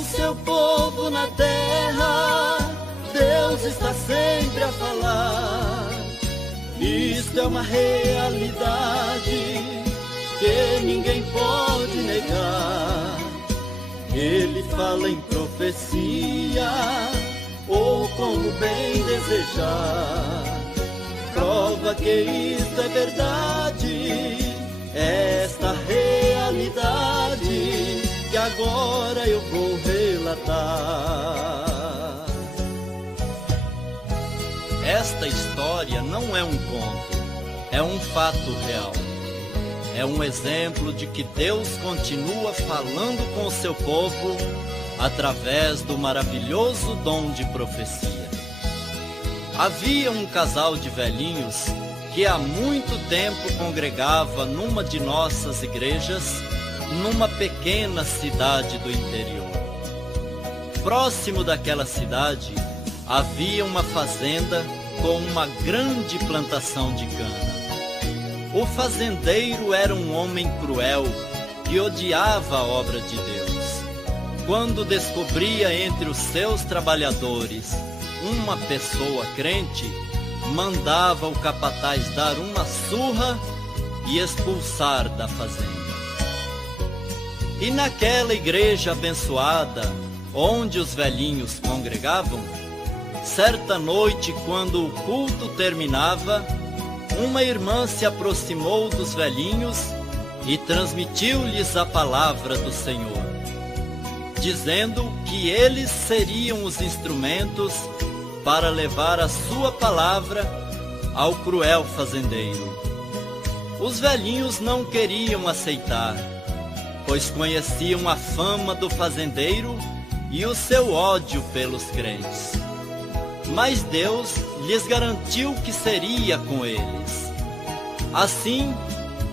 com seu povo na terra, Deus está sempre a falar. Isto é uma realidade que ninguém pode negar. Ele fala em profecia ou como bem desejar. Prova que isto é verdade, esta realidade que agora eu vou relatar. Esta história não é um conto, é um fato real. É um exemplo de que Deus continua falando com o seu povo através do maravilhoso dom de profecia. Havia um casal de velhinhos que há muito tempo congregava numa de nossas igrejas, numa pequena cidade do interior. Próximo daquela cidade havia uma fazenda com uma grande plantação de cana. O fazendeiro era um homem cruel que odiava a obra de Deus. Quando descobria entre os seus trabalhadores uma pessoa crente, mandava o capataz dar uma surra e expulsar da fazenda. E naquela igreja abençoada, onde os velhinhos congregavam, certa noite, quando o culto terminava, uma irmã se aproximou dos velhinhos e transmitiu-lhes a palavra do Senhor, dizendo que eles seriam os instrumentos para levar a sua palavra ao cruel fazendeiro. Os velhinhos não queriam aceitar, pois conheciam a fama do fazendeiro e o seu ódio pelos crentes. Mas Deus lhes garantiu que seria com eles. Assim,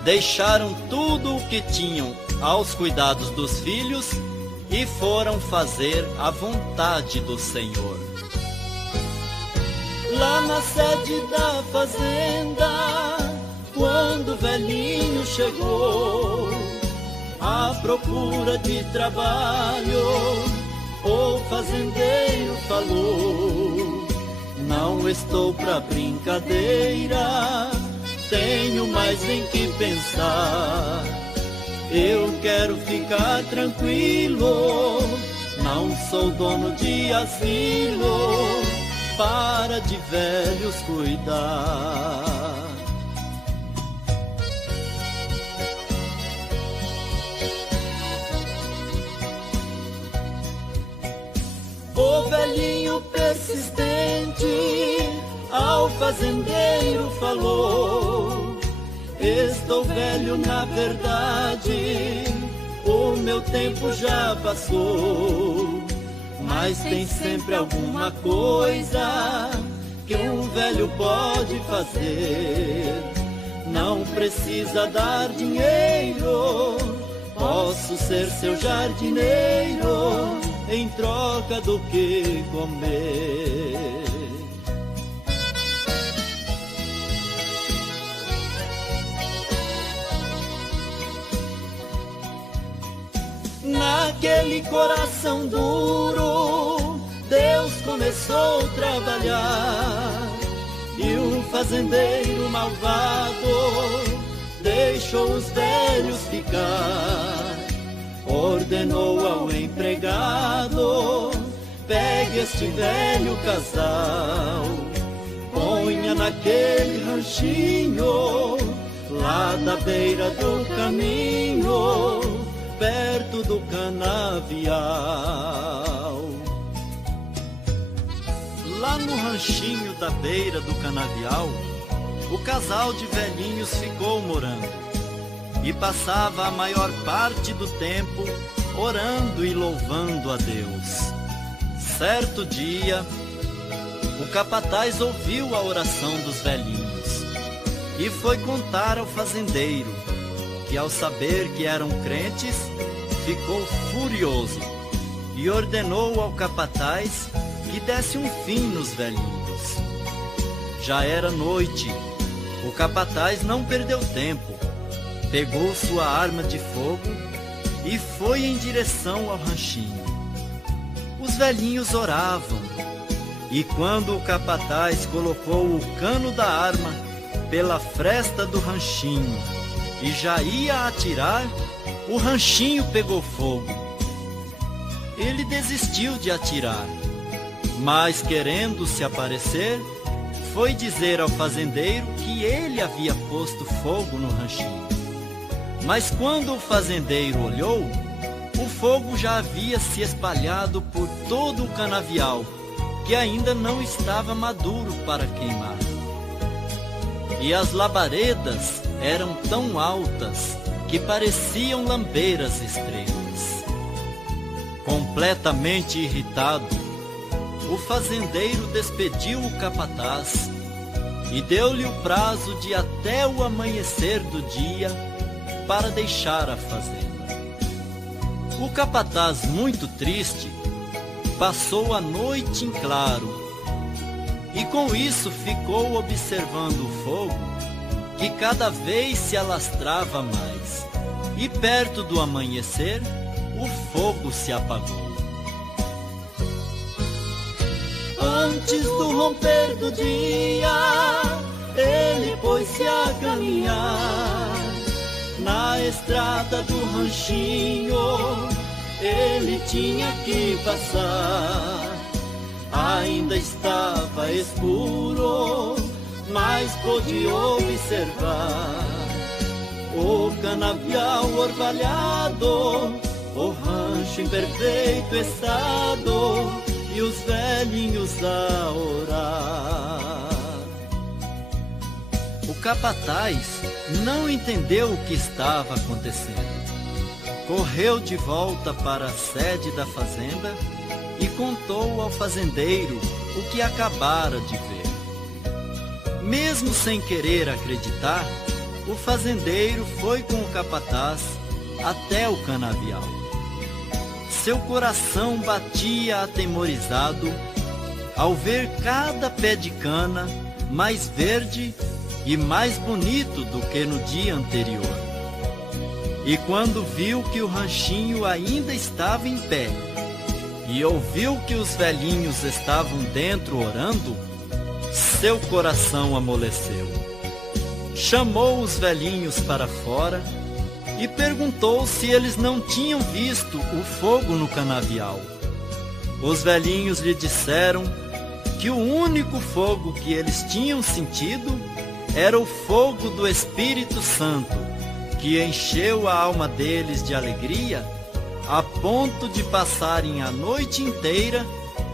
deixaram tudo o que tinham aos cuidados dos filhos e foram fazer a vontade do Senhor. Lá na sede da fazenda, quando o velhinho chegou, à procura de trabalho, o fazendeiro falou: não estou pra brincadeira, tenho mais em que pensar. Eu quero ficar tranquilo, não sou dono de asilo para de velhos cuidar. O velhinho persistente ao fazendeiro falou: estou velho na verdade, o meu tempo já passou. Mas tem sempre alguma coisa que um velho pode fazer. Não precisa dar dinheiro, posso ser seu jardineiro em troca do que comer. Naquele coração duro, Deus começou a trabalhar. E um fazendeiro malvado deixou os velhos ficar. Ordenou ao empregado: pegue este velho casal, ponha naquele ranchinho, lá da beira do caminho, perto do canavial. Lá no ranchinho da beira do canavial, o casal de velhinhos ficou morando e passava a maior parte do tempo orando e louvando a Deus. Certo dia, o capataz ouviu a oração dos velhinhos e foi contar ao fazendeiro, que ao saber que eram crentes, ficou furioso e ordenou ao capataz que desse um fim nos velhinhos. Já era noite, o capataz não perdeu tempo, pegou sua arma de fogo e foi em direção ao ranchinho. Os velhinhos oravam, e quando o capataz colocou o cano da arma pela fresta do ranchinho e já ia atirar, o ranchinho pegou fogo. Ele desistiu de atirar, mas querendo se aparecer, foi dizer ao fazendeiro que ele havia posto fogo no ranchinho. Mas quando o fazendeiro olhou, o fogo já havia se espalhado por todo o canavial, que ainda não estava maduro para queimar. E as labaredas eram tão altas que pareciam lamber as estrelas. Completamente irritado, o fazendeiro despediu o capataz e deu-lhe o prazo de até o amanhecer do dia para deixar a fazenda. O capataz, muito triste, passou a noite em claro e com isso ficou observando o fogo, que cada vez se alastrava mais, e perto do amanhecer o fogo se apagou. Antes do romper do dia, ele pôs-se a caminhar na estrada do ranchinho. Ele tinha que passar. Ainda estava escuro, mas pôde observar o canavial orvalhado, o rancho em perfeito estado e os velhinhos a orar. O capataz não entendeu o que estava acontecendo. Correu de volta para a sede da fazenda e contou ao fazendeiro o que acabara de ver. Mesmo sem querer acreditar, o fazendeiro foi com o capataz até o canavial. Seu coração batia atemorizado ao ver cada pé de cana mais verde e mais bonito do que no dia anterior. E quando viu que o ranchinho ainda estava em pé e ouviu que os velhinhos estavam dentro orando, seu coração amoleceu. Chamou os velhinhos para fora e perguntou se eles não tinham visto o fogo no canavial. Os velhinhos lhe disseram que o único fogo que eles tinham sentido era o fogo do Espírito Santo, que encheu a alma deles de alegria, a ponto de passarem a noite inteira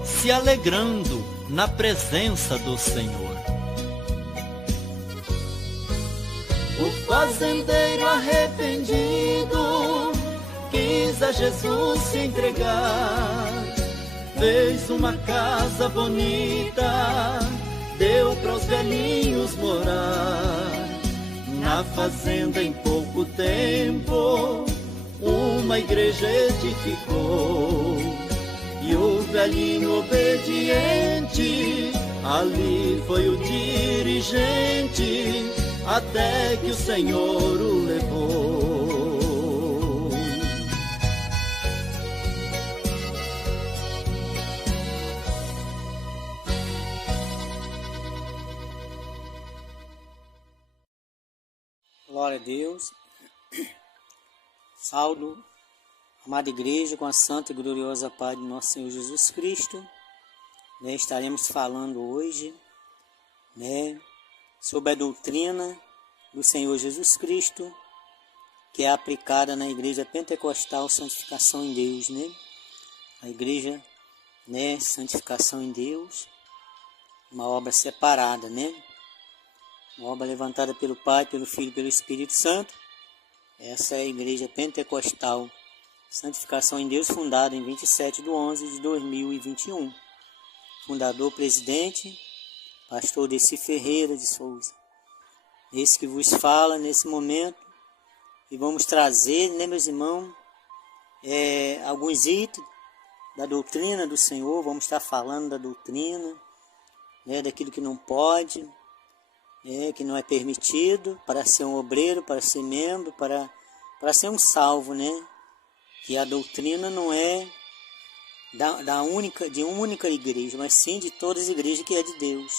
se alegrando na presença do Senhor. O fazendeiro arrependido quis a Jesus se entregar, fez uma casa bonita, deu para os velhinhos morar. Na fazenda em pouco tempo uma igreja edificou, e o velhinho obediente ali foi o dirigente, até que o Senhor o levou. Glória a Deus. Saúdo, amada igreja, com a santa e gloriosa paz de nosso Senhor Jesus Cristo. Estaremos falando hoje, sobre a doutrina do Senhor Jesus Cristo, que é aplicada na Igreja Pentecostal Santificação em Deus, A Igreja, Santificação em Deus, uma obra separada, Uma obra levantada pelo Pai, pelo Filho e pelo Espírito Santo. Essa é a Igreja Pentecostal Santificação em Deus, fundada em 27/11/2021. Fundador, presidente, pastor Deci Ferreira de Souza. Esse que vos fala nesse momento. E vamos trazer, meus irmãos, alguns itens da doutrina do Senhor. Vamos estar falando da doutrina, daquilo que não pode, que não é permitido para ser um obreiro, para ser membro, para ser um salvo, Que a doutrina não é de uma única igreja, mas sim de todas as igrejas que é de Deus.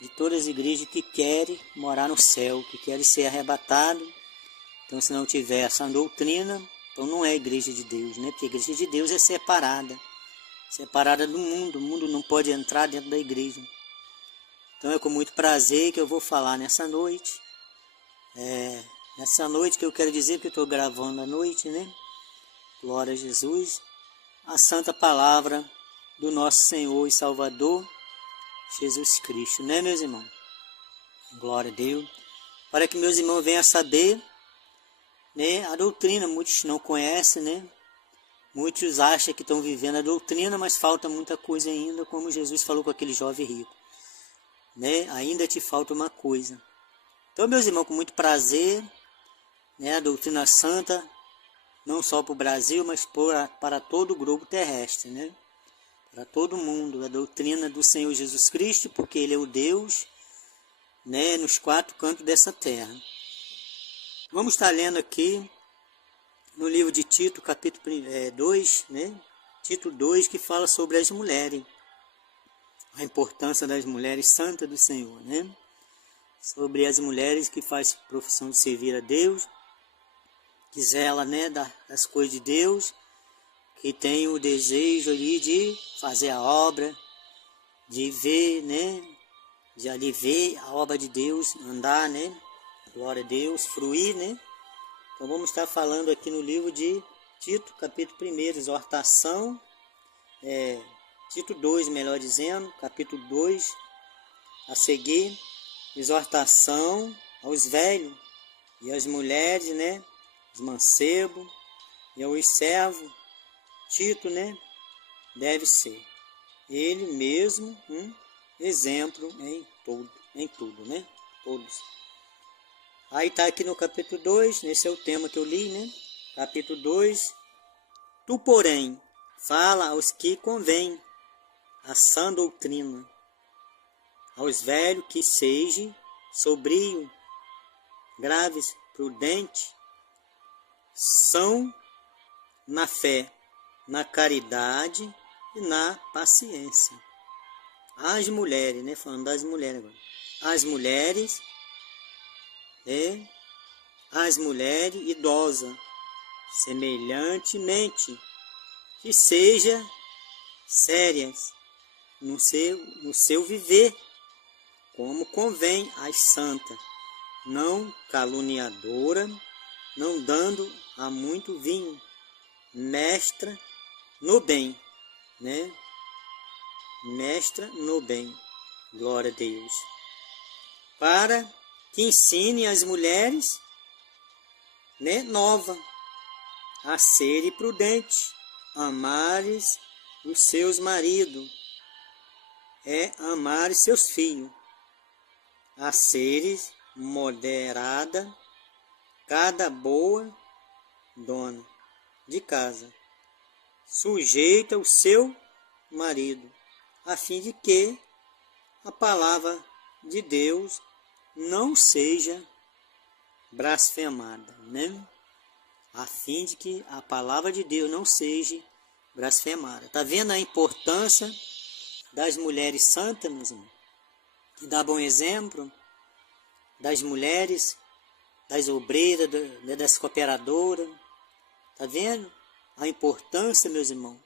De todas as igrejas que querem morar no céu, que querem ser arrebatados. Então, se não tiver essa doutrina, então não é a igreja de Deus, né? Porque a igreja de Deus é separada do mundo. O mundo não pode entrar dentro da igreja. Então é com muito prazer que eu vou falar nessa noite. Nessa noite que eu quero dizer que eu estou gravando à noite, né? Glória a Jesus. A santa palavra do nosso Senhor e Salvador, Jesus Cristo, né, meus irmãos? Glória a Deus. Para que meus irmãos venham a saber, né, a doutrina. Muitos não conhecem, né? Muitos acham que estão vivendo a doutrina, mas falta muita coisa ainda, como Jesus falou com aquele jovem rico, né? Ainda te falta uma coisa. Então, meus irmãos, com muito prazer, né, a doutrina santa, não só para o Brasil, mas para todo o globo terrestre, né? Para todo mundo, a doutrina do Senhor Jesus Cristo, porque Ele é o Deus, né, nos 4 cantos dessa terra. Vamos estar lendo aqui no livro de Tito, capítulo 2, né? Tito 2, que fala sobre as mulheres, a importância das mulheres santas do Senhor, né? Sobre as mulheres que fazem profissão de servir a Deus, que zela, né, das coisas de Deus, que tem o desejo ali de fazer a obra, de ver, né, de ali ver a obra de Deus, andar, né, glória a Deus, fruir, né. Então vamos estar falando aqui no livro de Tito, capítulo 1, exortação, Tito 2, melhor dizendo, capítulo 2, a seguir, exortação aos velhos e às mulheres, né, os mancebos e aos servos. Tito, né, deve ser ele mesmo um exemplo em tudo, né, todos. Aí está aqui no capítulo 2, esse é o tema que eu li, né, capítulo 2. Tu, porém, fala aos que convém a sã doutrina, aos velhos que sejam sobrio, graves, prudentes, são na fé, na caridade e na paciência. As mulheres, né? Falando das mulheres agora. As mulheres idosas, semelhantemente, que sejam sérias no seu viver, como convém às santas, não caluniadora, não dando a muito vinho, mestra no bem, né? Mestra no bem, glória a Deus. Para que ensine as mulheres, né, nova, a serem prudentes, amares os seus maridos, amar seus filhos, a seres moderada, cada boa dona de casa, sujeita o seu marido, a fim de que a palavra de Deus não seja blasfemada, né? A fim de que a palavra de Deus não seja blasfemada. Tá vendo a importância das mulheres santas, meus irmãos? Que dá bom exemplo das mulheres, das obreiras, das cooperadoras. Tá vendo a importância, meus irmãos,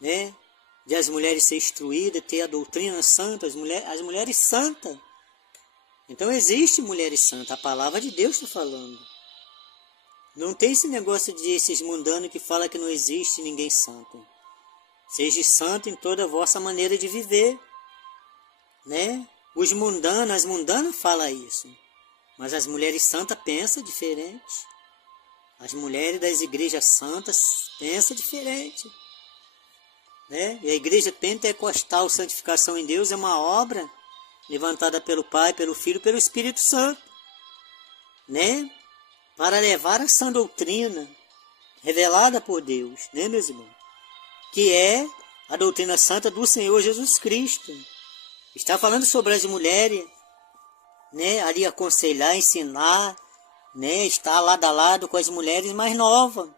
né? De as mulheres ser instruídas, ter a doutrina santa, as mulheres santas. Então existe mulheres santas, a palavra de Deus está falando. Não tem esse negócio de esses mundanos que fala que não existe ninguém santo. Seja santo em toda a vossa maneira de viver, né? Os mundanos, as mundanas falam isso, mas as mulheres santas pensam diferente. As mulheres das igrejas santas pensam diferente, né? E a igreja pentecostal, santificação em Deus, é uma obra levantada pelo Pai, pelo Filho, pelo Espírito Santo, né? Para levar a sã doutrina revelada por Deus, né, meus irmãos? Que é a doutrina santa do Senhor Jesus Cristo. Está falando sobre as mulheres, né? Ali aconselhar, ensinar, né? Estar lado a lado com as mulheres mais novas,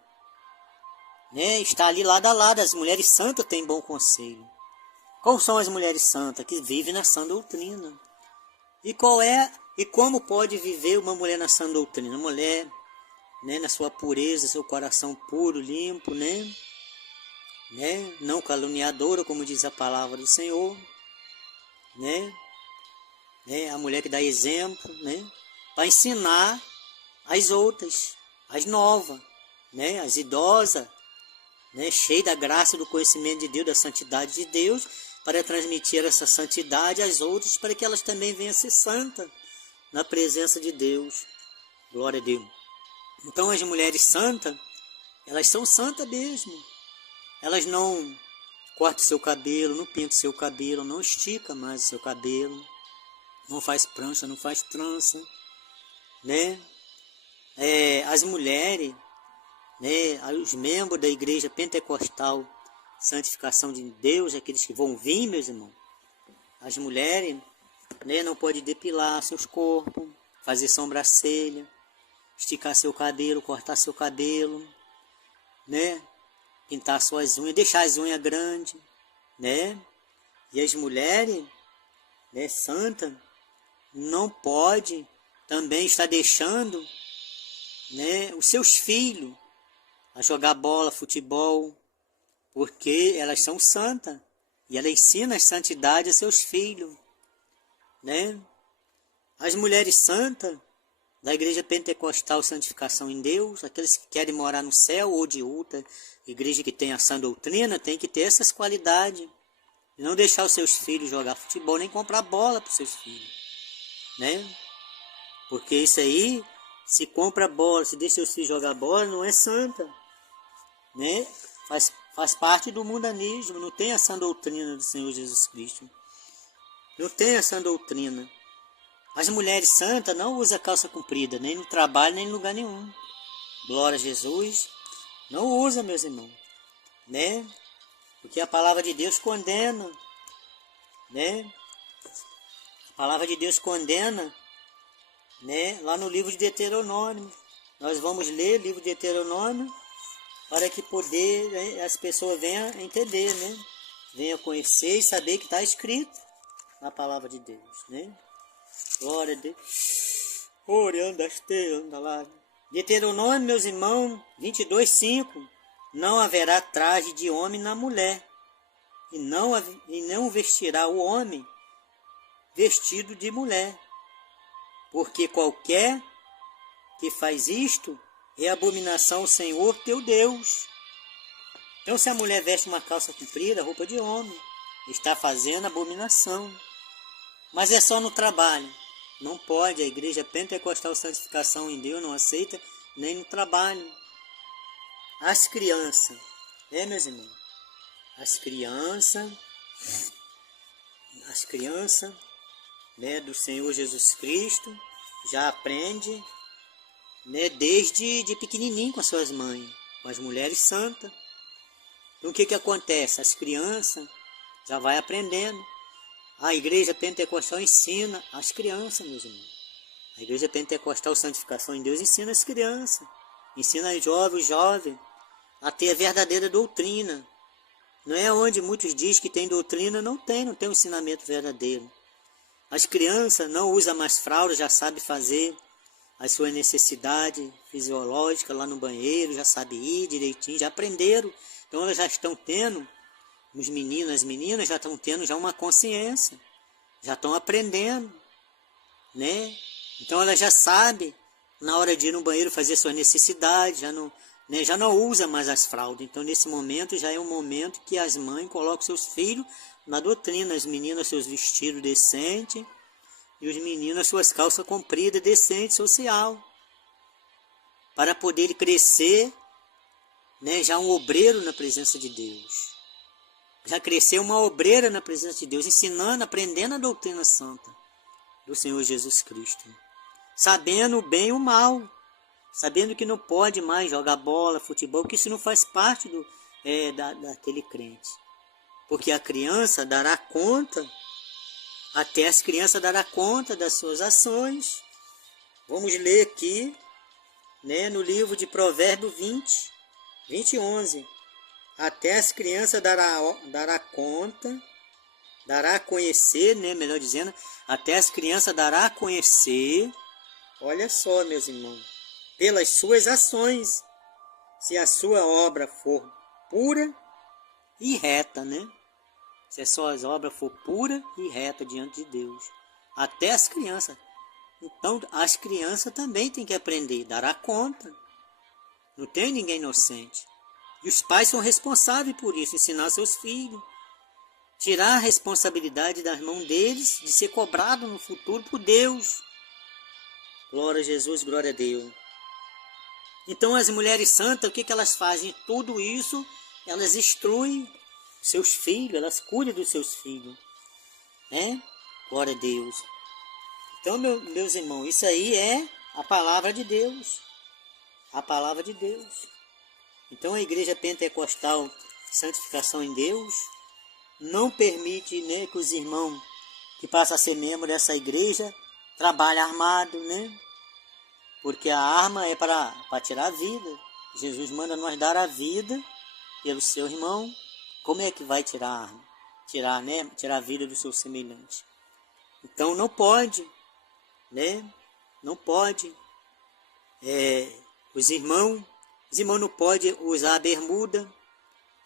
né, está ali lado a lado. As mulheres santas têm bom conselho. Quais são as mulheres santas? Que vivem na sã doutrina. E como pode viver uma mulher na sã doutrina? Uma mulher, né, na sua pureza, seu coração puro, limpo, né? Não caluniadora, como diz a palavra do Senhor, né? A mulher que dá exemplo, né? Para ensinar as outras, as novas, né? As idosas, né? Cheias da graça e do conhecimento de Deus, da santidade de Deus, para transmitir essa santidade às outras, para que elas também venham a ser santas na presença de Deus. Glória a Deus. Então as mulheres santas, elas são santas mesmo. Elas não cortam seu cabelo, não pintam seu cabelo, não estica mais o seu cabelo, não faz prancha, não faz trança, né? As mulheres, né, os membros da igreja pentecostal, santificação de Deus, aqueles que vão vir, meus irmãos, as mulheres, né, não podem depilar seus corpos, fazer sobrancelha, esticar seu cabelo, cortar seu cabelo, né? Pintar suas unhas, deixar as unhas grandes, né? E as mulheres, né, santas, não pode também estar deixando, né, os seus filhos a jogar bola, futebol, porque elas são santas e ela ensina a santidade a seus filhos, né? As mulheres santas da igreja pentecostal santificação em Deus, aqueles que querem morar no céu ou de outra igreja que tem a sã doutrina, tem que ter essas qualidades. E não deixar os seus filhos jogar futebol, nem comprar bola para os seus filhos, né? Porque isso aí, se compra bola, se deixa os filhos jogar bola, não é santa, né? Faz parte do mundanismo, não tem a sã doutrina do Senhor Jesus Cristo. Não tem a sã doutrina. As mulheres santas não usam calça comprida, nem no trabalho, nem em lugar nenhum. Glória a Jesus. Não usa, meus irmãos, né? Porque a palavra de Deus condena, né? A palavra de Deus condena, né? Lá no livro de Deuteronômio. Nós vamos ler o livro de Deuteronômio para que poder, né, as pessoas venham entender, né? Venham conhecer e saber que está escrito na palavra de Deus, né? Glória a Deus. Deuteronômio, meus irmãos, 22:5. Não haverá traje de homem na mulher, e não vestirá o homem vestido de mulher, porque qualquer que faz isto é abominação ao Senhor teu Deus. Então, se a mulher veste uma calça comprida, roupa de homem, está fazendo abominação. Mas é só no trabalho. Não pode, a igreja pentecostal santificação em Deus não aceita nem no trabalho. As crianças, meus irmãos? As crianças, né, do Senhor Jesus Cristo já aprende, né, desde de pequenininho com as suas mães, com as mulheres santas. Então o que acontece? As crianças já vai aprendendo. A igreja pentecostal ensina as crianças, meus irmãos. A igreja pentecostal santificação em Deus ensina as crianças, ensina os jovens a ter a verdadeira doutrina. Não é onde muitos dizem que tem doutrina, não tem um ensinamento verdadeiro. As crianças não usam mais fralda, já sabem fazer as suas necessidades fisiológicas lá no banheiro, já sabem ir direitinho, já aprenderam. Então elas já estão tendo, os meninos, as meninas já estão tendo já uma consciência, já estão aprendendo, né? Então elas já sabem, na hora de ir no banheiro fazer suas necessidades, já não usa mais as fraldas. Então nesse momento já é um momento que as mães colocam seus filhos na doutrina, as meninas seus vestidos decentes e os meninos suas calças compridas decentes, social, para poder crescer, né, já um obreiro na presença de Deus. Já cresceu uma obreira na presença de Deus, ensinando, aprendendo a doutrina santa do Senhor Jesus Cristo. Sabendo o bem e o mal. Sabendo que não pode mais jogar bola, futebol, que isso não faz parte daquele crente. Porque a criança dará conta, até as crianças dará conta das suas ações. Vamos ler aqui, né, no livro de Provérbios 20, 11. até as crianças dará conta, dará a conhecer, né, melhor dizendo, até as crianças dará a conhecer, olha só, meus irmãos, pelas suas ações, se a sua obra for pura e reta, né? Se as suas obras for pura e reta diante de Deus. Até as crianças. Então, as crianças também têm que aprender, dará conta. Não tem ninguém inocente. E os pais são responsáveis por isso, ensinar seus filhos. Tirar a responsabilidade das mãos deles de ser cobrado no futuro por Deus. Glória a Jesus, glória a Deus. Então as mulheres santas, o que elas fazem? Tudo isso, elas instruem seus filhos, elas cuidam dos seus filhos. Né? Glória a Deus. Então, meus irmãos, isso aí é a palavra de Deus. A palavra de Deus. Então a igreja pentecostal, santificação em Deus, não permite, né, que os irmãos que passam a ser membro dessa igreja trabalhem armado, né? Porque a arma é para tirar a vida. Jesus manda nós dar a vida pelo seu irmão. Como é que vai tirar a arma? Tirar a vida do seu semelhante. Então não pode, né? Não pode. Os irmãos não podem usar a bermuda.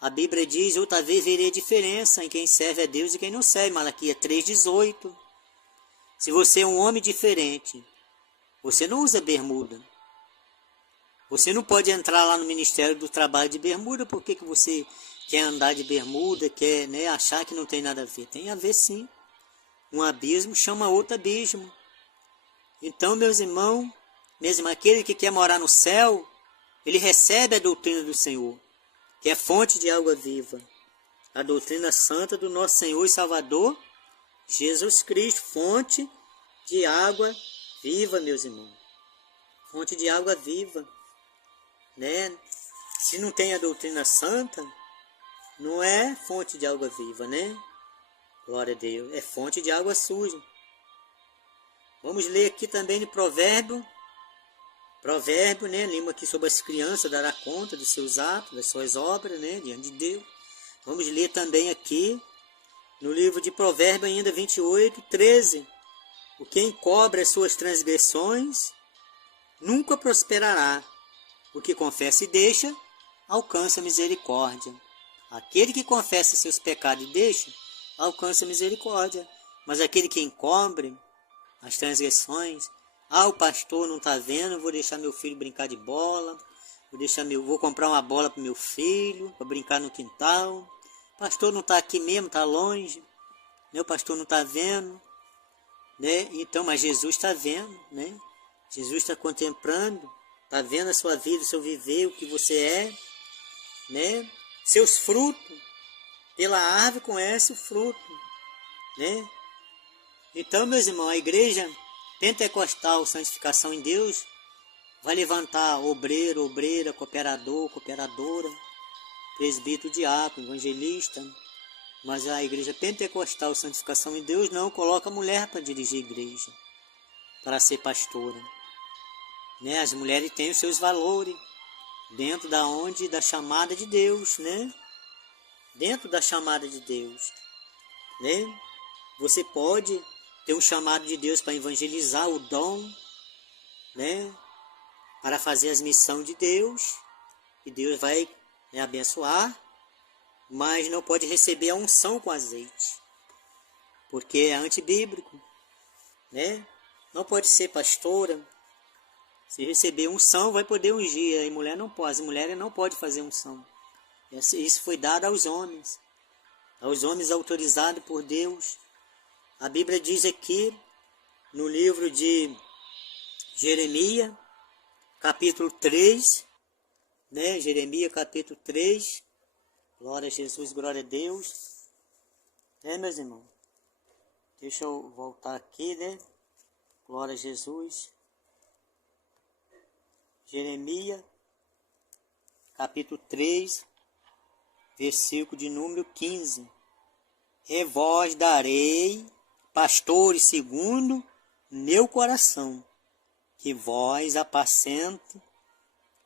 A Bíblia diz, outra vez verei a diferença em quem serve a Deus e quem não serve. Malaquias 3,18. Se você é um homem diferente, você não usa bermuda. Você não pode entrar lá no Ministério do Trabalho de bermuda. Por que você quer andar de bermuda, quer, né, achar que não tem nada a ver? Tem a ver sim. Um abismo chama outro abismo. Então, meus irmãos, mesmo aquele que quer morar no céu, ele recebe a doutrina do Senhor, que é fonte de água viva. A doutrina santa do nosso Senhor e Salvador, Jesus Cristo, fonte de água viva, meus irmãos. Fonte de água viva. Né? Se não tem a doutrina santa, não é fonte de água viva, né? Glória a Deus. É fonte de água suja. Vamos ler aqui também no Provérbio. Provérbio, né? Lemos aqui sobre as crianças, dará conta dos seus atos, das suas obras, né? Diante de Deus. Vamos ler também aqui no livro de Provérbio ainda 28:13. O que encobre as suas transgressões nunca prosperará. O que confessa e deixa, alcança misericórdia. Aquele que confessa seus pecados e deixa, alcança misericórdia. Mas aquele que encobre as transgressões, o pastor não está vendo, vou deixar meu filho brincar de bola, vou comprar uma bola para meu filho, para brincar no quintal. O pastor não está aqui mesmo, está longe, né? O pastor não está vendo, né? Então, mas Jesus está vendo, né? Jesus está contemplando, está vendo a sua vida, o seu viver, o que você é, né? Seus frutos, pela árvore conhece o fruto, né? Então, meus irmãos, a igreja pentecostal, santificação em Deus, vai levantar obreiro, obreira, cooperador, cooperadora, presbítero, diácono, evangelista. Mas a igreja pentecostal, santificação em Deus, não coloca mulher para dirigir a igreja, para ser pastora. Né? As mulheres têm os seus valores dentro da chamada de Deus, né? Dentro da chamada de Deus, né? Você pode ter um chamado de Deus para evangelizar, o dom, né? Para fazer as missões de Deus, e Deus vai, né, abençoar, mas não pode receber a unção com azeite, porque é antibíblico, né? Não pode ser pastora. Se receber unção, vai poder ungir. A mulher não pode. As mulheres não podem fazer unção. Isso foi dado aos homens autorizados por Deus. A Bíblia diz aqui, no livro de Jeremias, capítulo 3, né? Jeremias, capítulo 3. Glória a Jesus, glória a Deus. Né, meus irmãos? Deixa eu voltar aqui, né? Glória a Jesus. Jeremias, capítulo 3, versículo de número 15. E vós darei, pastores segundo meu coração, que vós apacente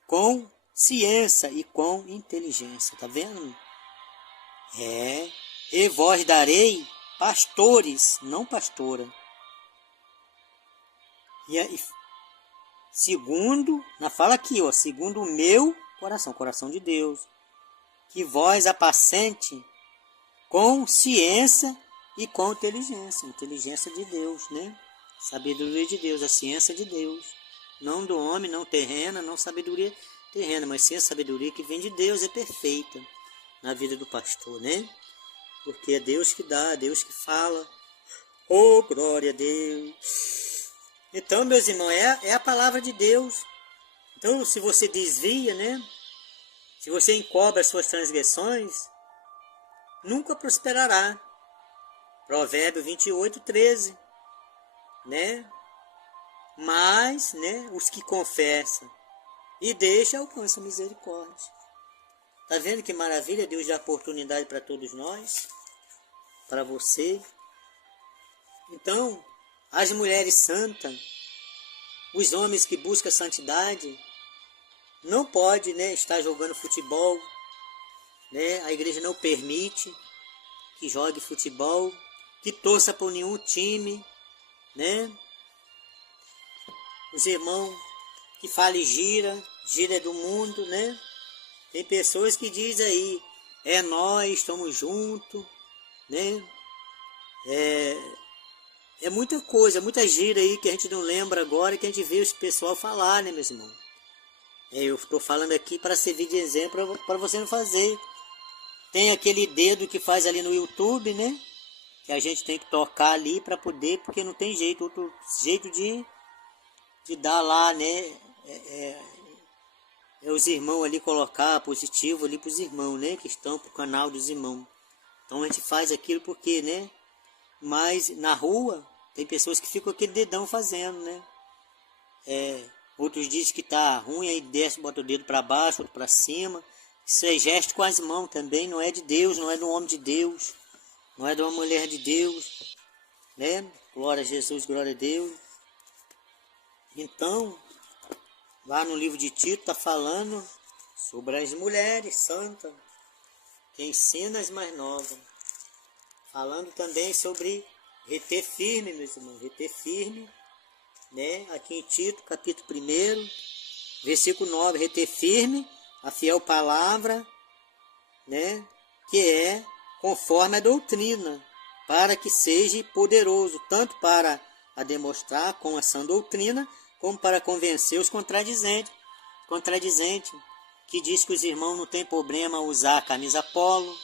com ciência e com inteligência. Tá vendo? E vós darei pastores, não pastora. E segundo, fala aqui, ó, segundo o meu coração de Deus, que vós apacente com ciência e com inteligência de Deus, né? Sabedoria de Deus, a ciência de Deus, não do homem, não terrena, não sabedoria terrena, mas sim a sabedoria que vem de Deus, é perfeita na vida do pastor, né? Porque é Deus que dá, é Deus que fala. Oh, glória a Deus! Então, meus irmãos, é a palavra de Deus. Então, se você desvia, né? Se você encobre as suas transgressões, nunca prosperará. Provérbio 28:13, né? Mas, né, os que confessam e deixam, alcançam misericórdia. Tá vendo que maravilha? Deus dá oportunidade para todos nós, para você. Então, as mulheres santas, os homens que buscam santidade, não pode, né, estar jogando futebol, né? A igreja não permite que jogue futebol, que torça por nenhum time, né? Os irmãos que falam gira do mundo, né? Tem pessoas que dizem aí, é nós, estamos juntos, né? É muita coisa, muita gira aí que a gente não lembra agora, que a gente vê os pessoal falar, né, meus irmãos? Eu estou falando aqui para servir de exemplo para você não fazer. Tem aquele dedo que faz ali no YouTube, né? Que a gente tem que tocar ali para poder, porque não tem jeito, outro jeito de dar lá, né? Os irmãos ali colocar positivo ali para os irmãos, né? Que estão para o canal dos irmãos. Então a gente faz aquilo porque, né? Mas na rua tem pessoas que ficam aquele dedão fazendo, né? Outros dizem que tá ruim, aí desce, bota o dedo para baixo, outro para cima. Isso é gesto com as mãos também, não é de Deus, não é do homem de Deus, não é de uma mulher de Deus, né? Glória a Jesus, glória a Deus. Então, lá no livro de Tito está falando sobre as mulheres santas, que ensinam as mais novas. Falando também sobre reter firme, meus irmãos, reter firme, né? Aqui em Tito, capítulo 1, versículo 9, reter firme a fiel palavra, né? Que é conforme a doutrina, para que seja poderoso, tanto para a demonstrar com a sã doutrina, como para convencer os contradizentes, que diz que os irmãos não tem problema usar a camisa polo,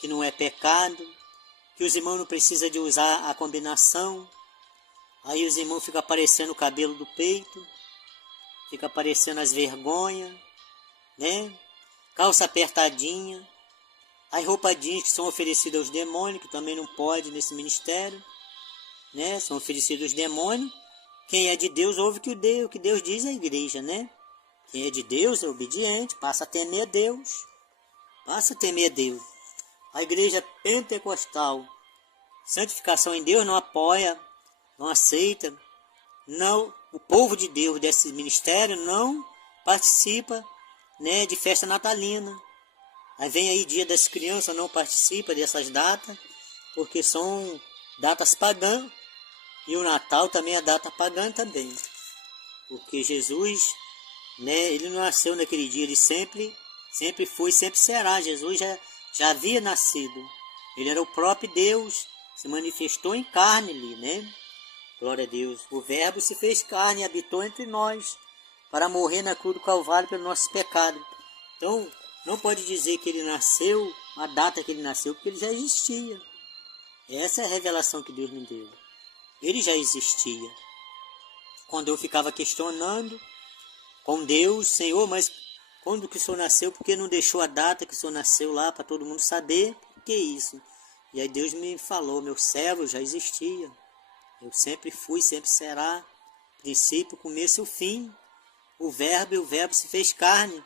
que não é pecado, que os irmãos não precisam de usar a combinação. Aí os irmãos ficam aparecendo o cabelo do peito, fica aparecendo as vergonhas, né? Calça apertadinha, as roupas jeans que são oferecidas aos demônios, que também não pode nesse ministério, né? São oferecidos aos demônios. Quem é de Deus ouve o que Deus diz à igreja, né? Quem é de Deus é obediente, passa a temer a Deus. Passa a temer a Deus. A igreja pentecostal, santificação em Deus, não apoia, não aceita. Não, o povo de Deus desse ministério não participa, né, de festa natalina. Aí vem aí dia das crianças, não participa dessas datas, porque são datas pagãs. E o Natal também é data pagã também. Porque Jesus, né, ele não nasceu naquele dia, ele sempre foi, sempre será. Jesus já havia nascido. Ele era o próprio Deus, se manifestou em carne ali, né? Glória a Deus. O Verbo se fez carne e habitou entre nós, para morrer na cruz do Calvário pelo nosso pecado. Então, não pode dizer que ele nasceu, a data que ele nasceu, porque ele já existia. Essa é a revelação que Deus me deu. Ele já existia. Quando eu ficava questionando com Deus, Senhor, mas quando que o Senhor nasceu? Por que não deixou a data que o Senhor nasceu lá para todo mundo saber? Por que isso? E aí Deus me falou, meu servo já existia. Eu sempre fui, sempre será. Princípio, começo e o fim. O Verbo se fez carne.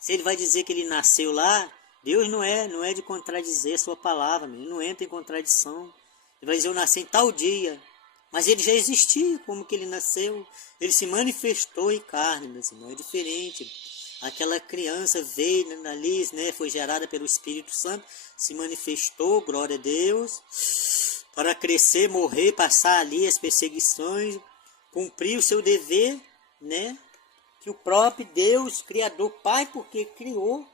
Se ele vai dizer que ele nasceu lá, Deus não é de contradizer a sua palavra, ele não entra em contradição. Ele vai dizer, eu nasci em tal dia. Mas ele já existia, como que ele nasceu? Ele se manifestou em carne, meus irmãos, é diferente. aquela criança veio ali, né, foi gerada pelo Espírito Santo, se manifestou, glória a Deus, para crescer, morrer, passar ali as perseguições, cumprir o seu dever, né, que o próprio Deus, Criador, Pai, porque criou,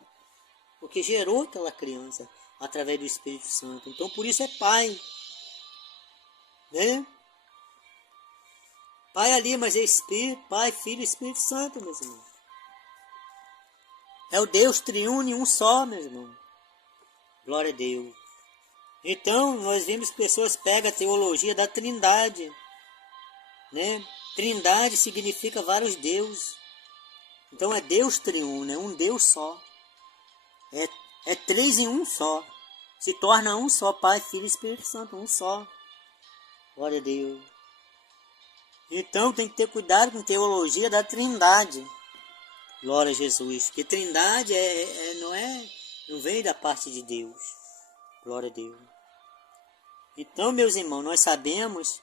porque gerou aquela criança através do Espírito Santo. Então, por isso é Pai, né? Pai ali, mas é Espírito, Pai, Filho e Espírito Santo, meus irmãos. É o Deus triuno em um só, meus irmãos. Glória a Deus. Então, nós vemos que pessoas pegam a teologia da Trindade, né? Trindade significa vários deuses. Então, é Deus triuno, é um Deus só. É três em um só. Se torna um só, Pai, Filho e Espírito Santo, um só. Glória a Deus. Então tem que ter cuidado com a teologia da Trindade. Glória a Jesus. Porque Trindade não vem da parte de Deus. Glória a Deus. Então, meus irmãos, nós sabemos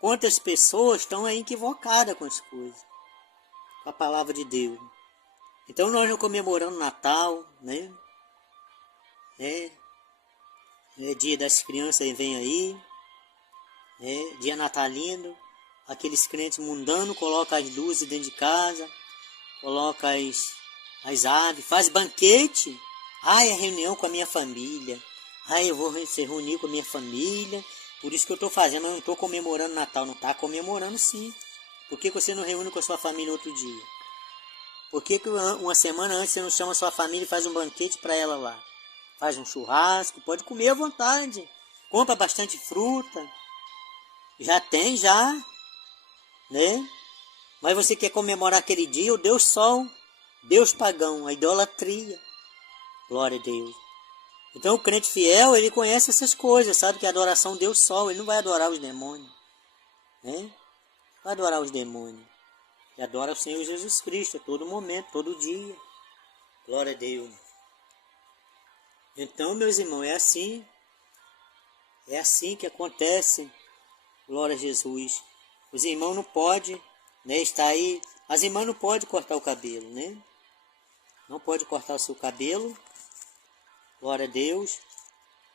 quantas pessoas estão aí equivocadas com as coisas, com a palavra de Deus. Então nós não comemoramos Natal, né? Dia das crianças vem aí, dia natalino. Aqueles crentes mundanos colocam as luzes dentro de casa, colocam as aves, faz banquete. É reunião com a minha família. Eu vou se reunir com a minha família. Por isso que eu estou fazendo, eu não estou comemorando Natal. Não está comemorando sim. Por que você não reúne com a sua família outro dia? Por que uma semana antes você não chama a sua família e faz um banquete para ela lá? Faz um churrasco, pode comer à vontade. Compra bastante fruta. Já tem, né? Mas você quer comemorar aquele dia, o Deus Sol, Deus pagão, a idolatria. Glória a Deus. Então o crente fiel, ele conhece essas coisas, sabe que a adoração Deus Sol, ele não vai adorar os demônios, né? Vai adorar os demônios. Ele adora o Senhor Jesus Cristo a todo momento, todo dia. Glória a Deus. Então, meus irmãos, é assim que acontece. Glória a Jesus. Os irmãos não podem, né, estar aí. As irmãs não podem cortar o cabelo, né? Não pode cortar o seu cabelo. Glória a Deus.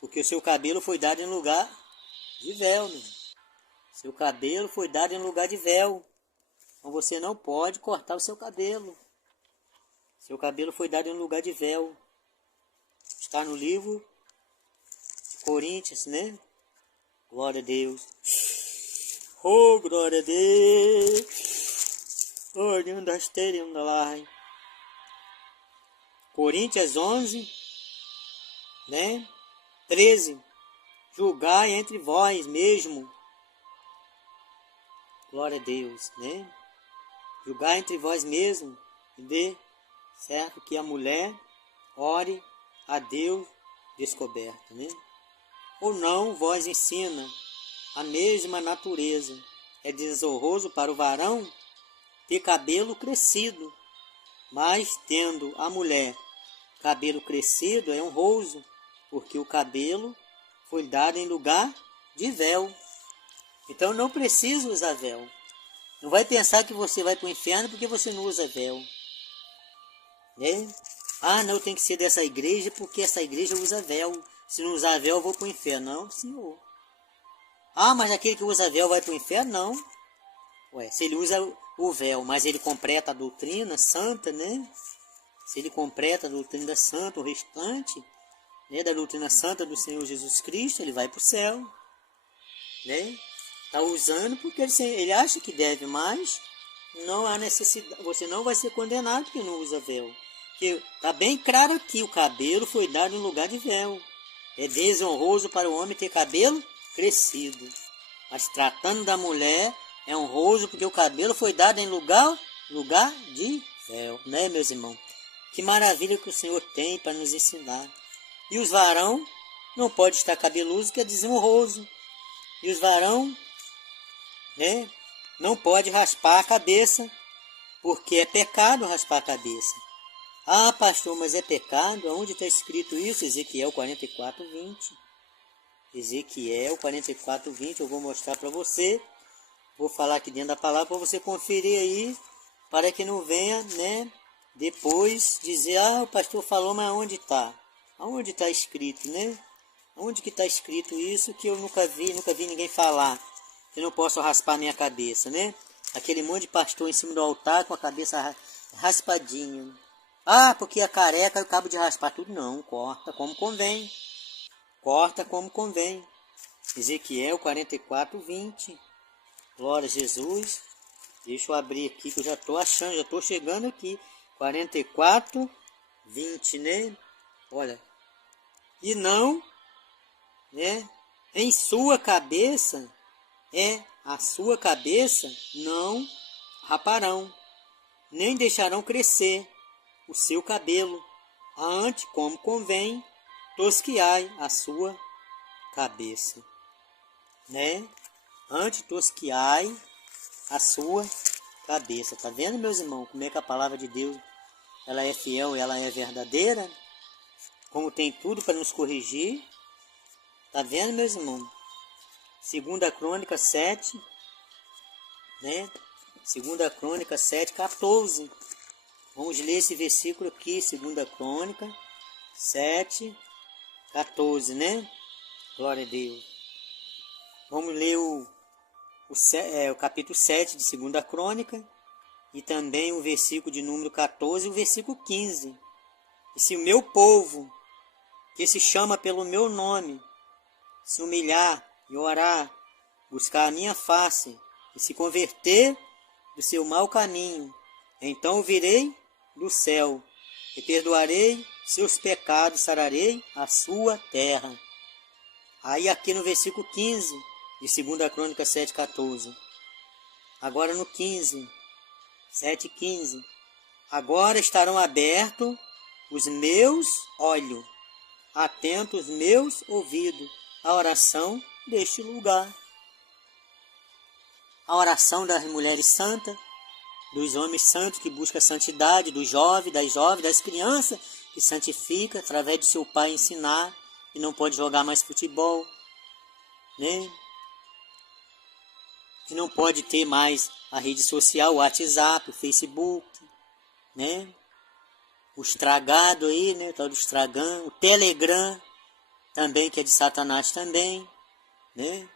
Porque o seu cabelo foi dado em lugar de véu, né? Seu cabelo foi dado em lugar de véu. Então você não pode cortar o seu cabelo. Seu cabelo foi dado em lugar de véu. Está no livro de Coríntios, né? Glória a Deus. Oh, glória a Deus. Oh, Coríntios 11, né? 13. Julgai entre vós mesmo. Glória a Deus, né? Julgai entre vós mesmo. E vê, certo? Que a mulher ore a Deus descoberto, né? Ou não vós ensina a mesma natureza. É desonroso para o varão ter cabelo crescido, mas tendo a mulher cabelo crescido é honroso, porque o cabelo foi dado em lugar de véu. Então não precisa usar véu. Não vai pensar que você vai para o inferno porque você não usa véu, né? Não, tem que ser dessa igreja porque essa igreja usa véu. Se não usar véu eu vou para o inferno. Não, senhor. Mas aquele que usa véu vai para o inferno? Não. Se ele usa o véu, mas ele completa a doutrina santa, né? Se ele completa a doutrina santa, o restante, né, da doutrina santa do Senhor Jesus Cristo, ele vai para o céu, né? Está usando porque ele acha que deve, mas não há necessidade. Você não vai ser condenado porque não usa véu. Porque está bem claro aqui, o cabelo foi dado em lugar de véu. É desonroso para o homem ter cabelo crescido. Mas tratando da mulher, é honroso porque o cabelo foi dado em lugar de véu, né, meus irmãos? Que maravilha que o Senhor tem para nos ensinar. E os varão não pode estar cabeludo, que é desonroso. E os varão, né, não pode raspar a cabeça, porque é pecado raspar a cabeça. Pastor, mas é pecado? Onde está escrito isso? Ezequiel 44:20. Ezequiel 44:20, eu vou mostrar para você. Vou falar aqui dentro da palavra para você conferir aí, para que não venha, né, depois dizer, o pastor falou, mas onde está? Aonde está escrito, né? Onde que está escrito isso que eu nunca vi ninguém falar? Eu não posso raspar minha cabeça, né? Aquele monte de pastor em cima do altar com a cabeça raspadinha. Porque a careca eu acabo de raspar tudo. Não, corta como convém. Corta como convém. Ezequiel 44:20. Glória a Jesus. Deixa eu abrir aqui que eu já estou achando, já estou chegando aqui. 44:20, né? Olha. E não, né? Em sua cabeça, a sua cabeça não raparão, nem deixarão crescer o seu cabelo. Antes, como convém, tosquiai a sua cabeça, né? Antes tosquiai a sua cabeça. Tá vendo, meus irmãos, como é que a palavra de Deus, ela é fiel, ela é verdadeira? Como tem tudo para nos corrigir. Tá vendo, meus irmãos? 2 Crônica 7, né? 2 Crônica 7:14. Vamos ler esse versículo aqui, 2 Crônica 7:14, né? Glória a Deus. Vamos ler o capítulo 7 de 2 Crônica e também o versículo de número 14 e o versículo 15. E se o meu povo, que se chama pelo meu nome, se humilhar e orar, buscar a minha face e se converter do seu mau caminho, então eu virei do céu e perdoarei seus pecados, sararei a sua terra. Aí aqui no versículo 15 de 2 Crônica 7:14. Agora no 15, 7:15. Agora estarão abertos os meus olhos, atentos os meus ouvidos, a oração deste lugar. A oração das mulheres santas, dos homens santos que buscam a santidade, dos jovens, das crianças que santifica através do seu pai ensinar, que não pode jogar mais futebol, né? Que não pode ter mais a rede social, o WhatsApp, o Facebook, né? O estragado aí, né? O tal do estragão, o Telegram também, que é de Satanás também, né?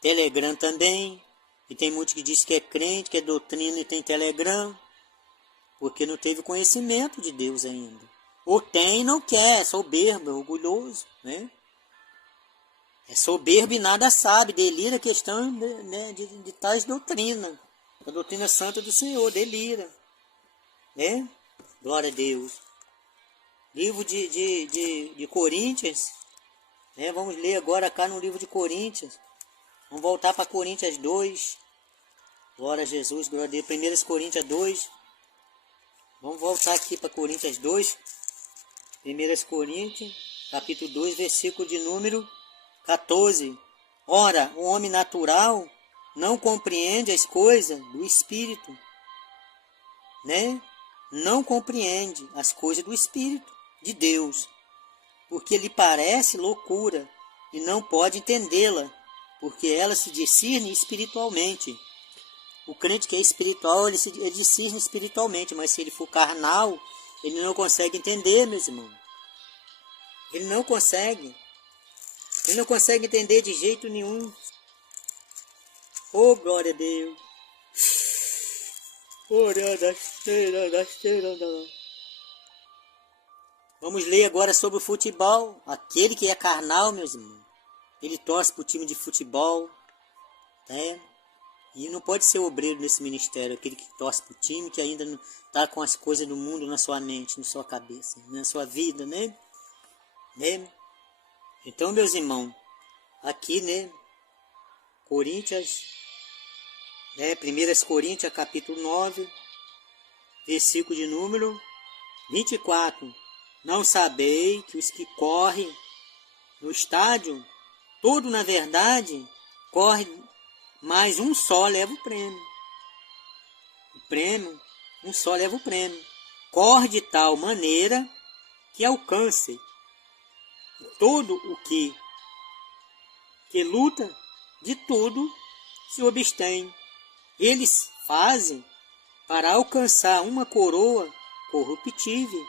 Telegram também. E tem muitos que dizem que é crente, que é doutrina e tem Telegram, porque não teve conhecimento de Deus ainda. Ou tem e não quer, é soberbo, é orgulhoso, né? É soberbo e nada sabe, delira a questão, né, de tais doutrinas. A doutrina santa do Senhor, delira, né? Glória a Deus. Livro de Coríntios, né? Vamos ler agora cá no livro de Coríntios. Vamos voltar para Coríntios 2. Glória a Jesus, glória a Deus. 1 Coríntios 2. Vamos voltar aqui para Coríntios 2. 1 Coríntios, capítulo 2, versículo de número 14. Ora, o homem natural não compreende as coisas do Espírito, né? Não compreende as coisas do Espírito de Deus, porque lhe parece loucura e não pode entendê-la, porque ela se discerne espiritualmente. O crente que é espiritual, ele discerne espiritualmente, mas se ele for carnal, ele não consegue entender, meus irmãos. Ele não consegue. Ele não consegue entender de jeito nenhum. Oh, glória a Deus. Vamos ler agora sobre o futebol. Aquele que é carnal, meus irmãos, ele torce para o time de futebol, né? E não pode ser obreiro nesse ministério, aquele que torce para o time, que ainda não está com as coisas do mundo na sua mente, na sua cabeça, na sua vida, né? Então, meus irmãos, aqui, né, Coríntios, né, 1 Coríntios, capítulo 9, versículo de número 24. Não sabei que os que correm no estádio, tudo na verdade, corre, mas um só leva o prêmio. Um só leva o prêmio. Corre de tal maneira que alcance. Todo o que luta, de tudo se abstém. Eles fazem para alcançar uma coroa corruptível.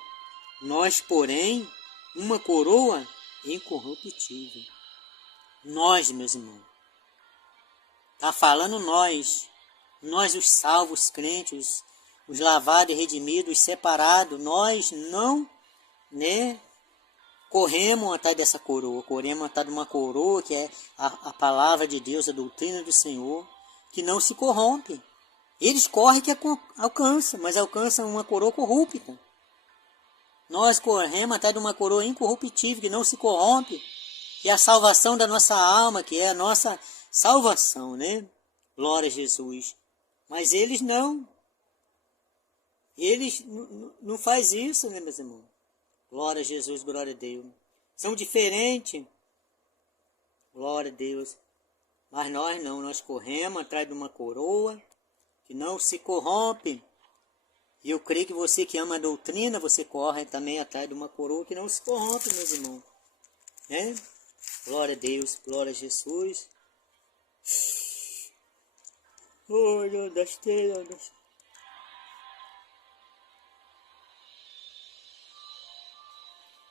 Nós, porém, uma coroa incorruptível. Nós, meus irmãos. Está falando nós os salvos, crentes, os lavados e redimidos, os separados. Nós não, corremos atrás dessa coroa. Corremos atrás de uma coroa que é a palavra de Deus, a doutrina do Senhor, que não se corrompe. Eles correm que alcançam, mas alcançam uma coroa corrupta. Nós corremos atrás de uma coroa incorruptível, que não se corrompe, que é a salvação da nossa alma, que é a nossa salvação, Glória a Jesus. Mas eles não. Eles não fazem isso, meus irmãos? Glória a Jesus, glória a Deus. São diferentes. Glória a Deus. Mas nós não, nós corremos atrás de uma coroa que não se corrompe. E eu creio que você que ama a doutrina, você corre também atrás de uma coroa que não se corrompe, meus irmãos. Glória a Deus, glória a Jesus.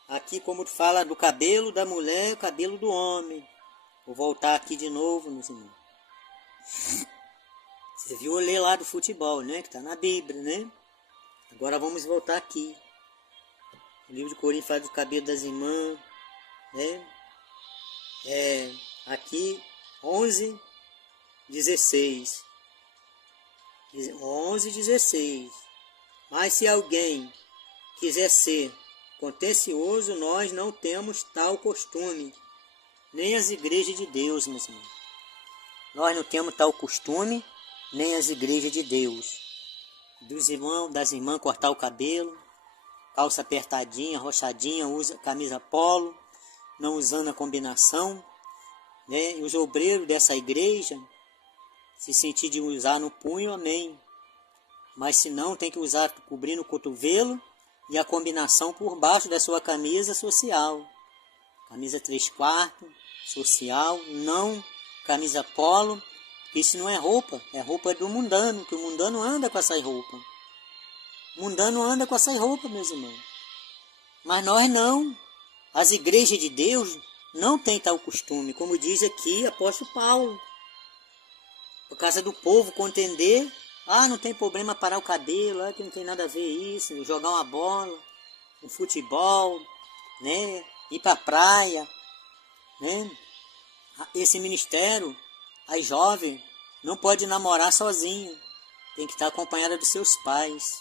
Aqui como fala do cabelo da mulher e o cabelo do homem. Vou voltar aqui de novo, meus irmãos. Você viu ler lá do futebol, que está na Bíblia, Agora vamos voltar aqui. O livro de Coríntios fala do cabelo das irmãs, aqui 11:16. 11:16. Mas se alguém quiser ser contencioso, nós não temos tal costume, nem as igrejas de Deus, meus irmãos. Nós não temos tal costume, nem as igrejas de Deus. Dos irmãos, das irmãs cortar o cabelo, calça apertadinha, rochadinha, usa camisa polo, não usando a combinação, E os obreiros dessa igreja, se sentir de usar no punho, amém. Mas se não, tem que usar cobrindo o cotovelo e a combinação por baixo da sua camisa social. Camisa 3/4, social, não camisa polo. Isso não é roupa do mundano, que o mundano anda com essas roupas. O mundano anda com essas roupas, meus irmãos. Mas nós não. As igrejas de Deus não têm tal costume, como diz aqui apóstolo Paulo. Por causa do povo contender, não tem problema parar o cabelo, que não tem nada a ver isso, jogar uma bola, um futebol, ir para a praia, Esse ministério, as jovens, não pode namorar sozinha, tem que estar acompanhada dos seus pais.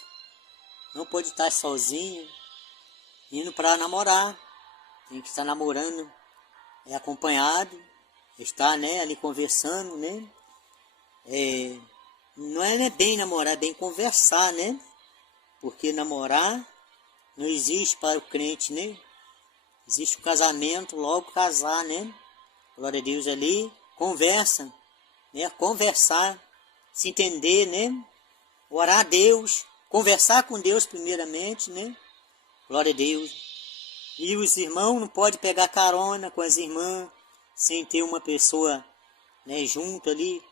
Não pode estar sozinha, indo para namorar, tem que estar namorando, acompanhado, estar ali conversando, Não é bem namorar, é bem conversar, Porque namorar não existe para o crente, Existe o casamento, logo casar, Glória a Deus ali, conversa, conversar, se entender, Orar a Deus, conversar com Deus primeiramente, Glória a Deus. E os irmãos não podem pegar carona com as irmãs, sem ter uma pessoa, junto ali.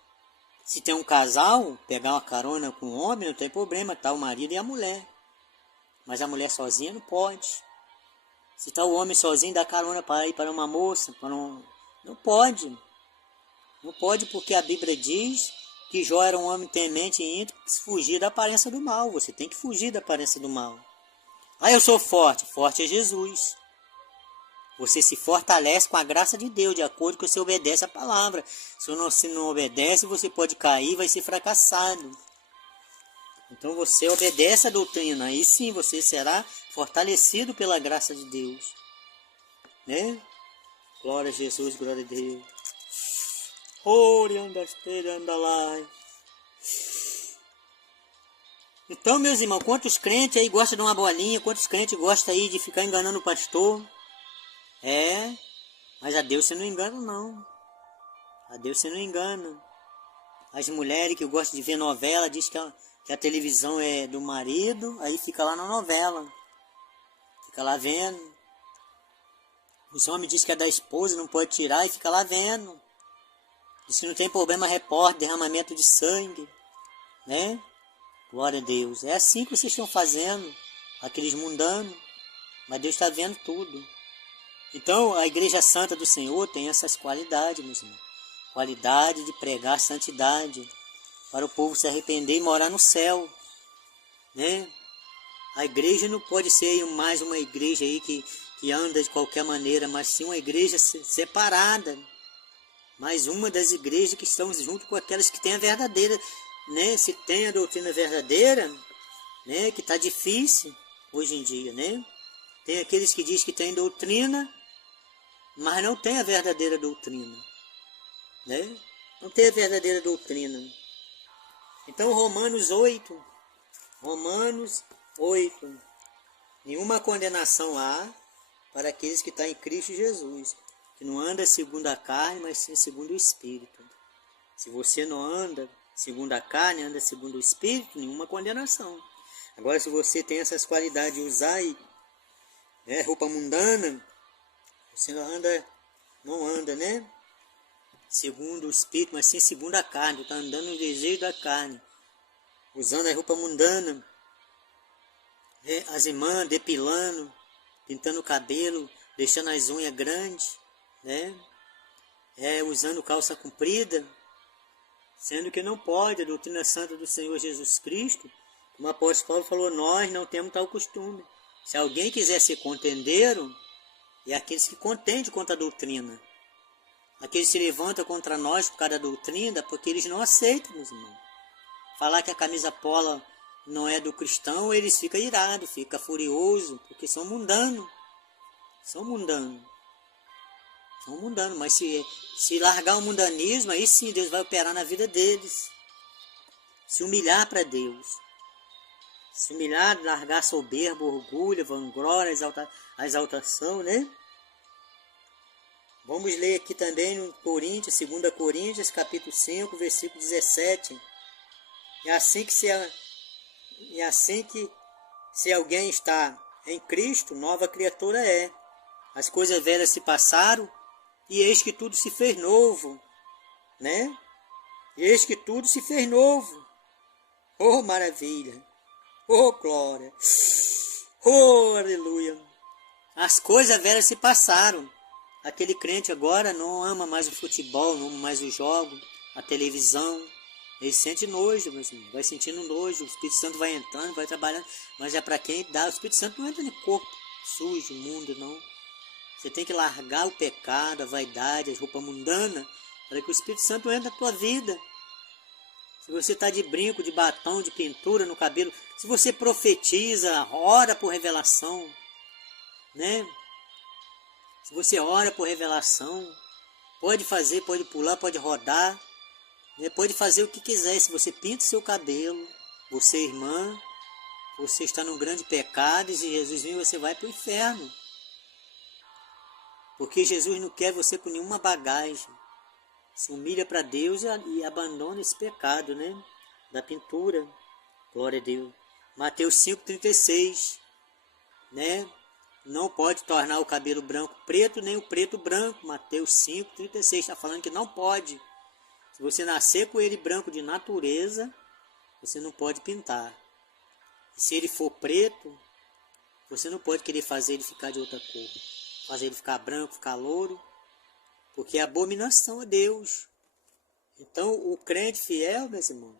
Se tem um casal, pegar uma carona com o homem, não tem problema, tá o marido e a mulher. Mas a mulher sozinha não pode. Se está o homem sozinho, dá carona para ir para uma moça, não pode. Não pode, porque a Bíblia diz que Jó era um homem temente e íntimo, que fugir da aparência do mal. Você tem que fugir da aparência do mal. Eu sou forte. Forte é Jesus. Você se fortalece com a graça de Deus, de acordo com que você obedece a palavra. Se não obedece, você pode cair e vai ser fracassado. Então você obedece a doutrina, aí sim você será fortalecido pela graça de Deus. Glória a Jesus, glória a Deus. Então, meus irmãos, quantos crentes aí gostam de uma bolinha, quantos crentes gostam aí de ficar enganando o pastor? Mas a Deus você não engana, não. A Deus você não engana. As mulheres que gostam de ver novela, diz que a televisão é do marido, aí fica lá na novela. Fica lá vendo. Os homens dizem que é da esposa, não pode tirar, e fica lá vendo. Diz que não tem problema, repórter, derramamento de sangue. Glória a Deus. É assim que vocês estão fazendo. aqueles mundanos, mas Deus está vendo tudo. Então, a Igreja Santa do Senhor tem essas qualidades, meus irmãos. Qualidade de pregar santidade, para o povo se arrepender e morar no céu, né? A igreja não pode ser mais uma igreja aí que anda de qualquer maneira, mas sim uma igreja separada. Mais uma das igrejas que estão junto com aquelas que têm a verdadeira, né? Se tem a doutrina verdadeira, né? Que está difícil hoje em dia, né? Tem aqueles que dizem que tem doutrina, mas não tem a verdadeira doutrina, né? Não tem a verdadeira doutrina. Então Romanos 8, nenhuma condenação há para aqueles que estão em Cristo Jesus, que não anda segundo a carne, mas sim segundo o Espírito. Se você não anda segundo a carne, anda segundo o Espírito, nenhuma condenação. Agora, se você tem essas qualidades de usar roupa mundana, você não anda, né? Segundo o Espírito, mas sim segundo a carne. Está andando no desejo da carne, usando a roupa mundana, as irmãs depilando, pintando o cabelo, deixando as unhas grandes, né? Usando calça comprida, sendo que não pode. A doutrina santa do Senhor Jesus Cristo, como o apóstolo Paulo falou, nós não temos tal costume. Se alguém quiser ser contendeiro, é aqueles que contendem contra a doutrina. Aqueles que se levantam contra nós por causa da doutrina, porque eles não aceitam, meus irmãos. Falar que a camisa pola não é do cristão, eles ficam irados, ficam furiosos, porque são mundanos. São mundanos. Mas se largar o mundanismo, aí sim Deus vai operar na vida deles. Se humilhar para Deus. Se humilhar, largar soberba, orgulho, vanglória, a exaltação, né? Vamos ler aqui também no 2 Coríntios, capítulo 5, versículo 17. É assim que se alguém está em Cristo, nova criatura é. As coisas velhas se passaram e eis que tudo se fez novo, né? Eis que tudo se fez novo. Oh, maravilha! Oh, glória! Oh, aleluia! As coisas velhas se passaram. Aquele crente agora não ama mais o futebol, não ama mais os jogos, a televisão. Ele sente nojo, meu irmão. Vai sentindo nojo. O Espírito Santo vai entrando, vai trabalhando. Mas é para quem dá. O Espírito Santo não entra no corpo sujo, mundo, não. Você tem que largar o pecado, a vaidade, a roupa mundana, para que o Espírito Santo entre na tua vida. Se você está de brinco, de batom, de pintura no cabelo, se você profetiza, ora por revelação, né? Se você ora por revelação, pode fazer, pode pular, pode rodar, né? Pode fazer o que quiser. Se você pinta o seu cabelo, você, irmã, você está num grande pecado e se Jesus vir, você vai para o inferno. Porque Jesus não quer você com nenhuma bagagem. Se humilha para Deus e abandona esse pecado, né? Da pintura. Glória a Deus. Mateus 5,36, né? Não pode tornar o cabelo branco preto, nem o preto branco. Mateus 5,36 está falando que não pode. Se você nascer com ele branco de natureza, você não pode pintar. E se ele for preto, você não pode querer fazer ele ficar de outra cor. Fazer ele ficar branco, ficar louro. Porque é abominação a Deus. Então, o crente fiel, meus irmãos,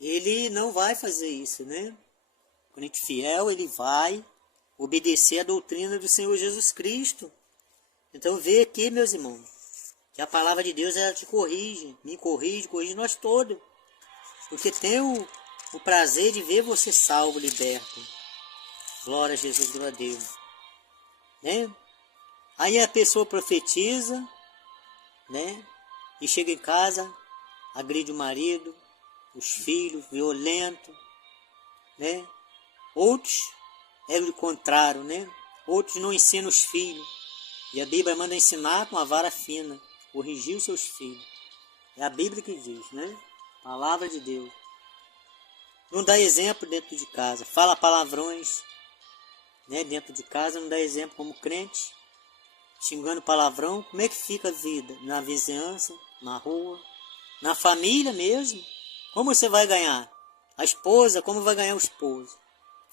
ele não vai fazer isso, né? O crente fiel, ele vai obedecer a doutrina do Senhor Jesus Cristo. Então, vê aqui, meus irmãos, que a palavra de Deus, ela te corrige, me corrige, corrige nós todos. Porque tem o prazer de ver você salvo, liberto. Glória a Jesus, glória a Deus. Né? Aí a pessoa profetiza, né? E chega em casa, agride o marido, os filhos, violento, né? Outros é o contrário, né? Outros não ensinam os filhos. E a Bíblia manda ensinar com a vara fina, corrigir os seus filhos. É a Bíblia que diz, né? Palavra de Deus. Não dá exemplo dentro de casa, fala palavrões, né? Dentro de casa, não dá exemplo como crente. Xingando palavrão, como é que fica a vida? Na vizinhança, na rua, na família mesmo? Como você vai ganhar? A esposa, como vai ganhar o esposo?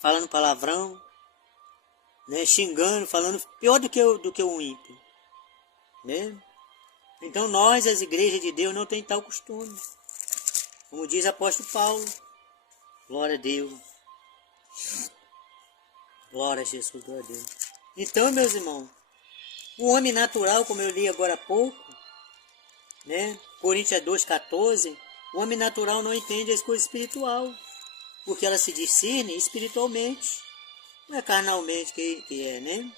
falando palavrão, né? Xingando, falando pior do que o ímpio, né? Então nós, as igrejas de Deus, não tem tal costume. Como diz o apóstolo Paulo. Glória a Deus. Glória a Jesus, glória a Deus. Então, meus irmãos, o homem natural, como eu li agora há pouco, né? Coríntios 2,14, o homem natural não entende as coisas espiritual, porque ela se discerne espiritualmente, não é carnalmente que é, né?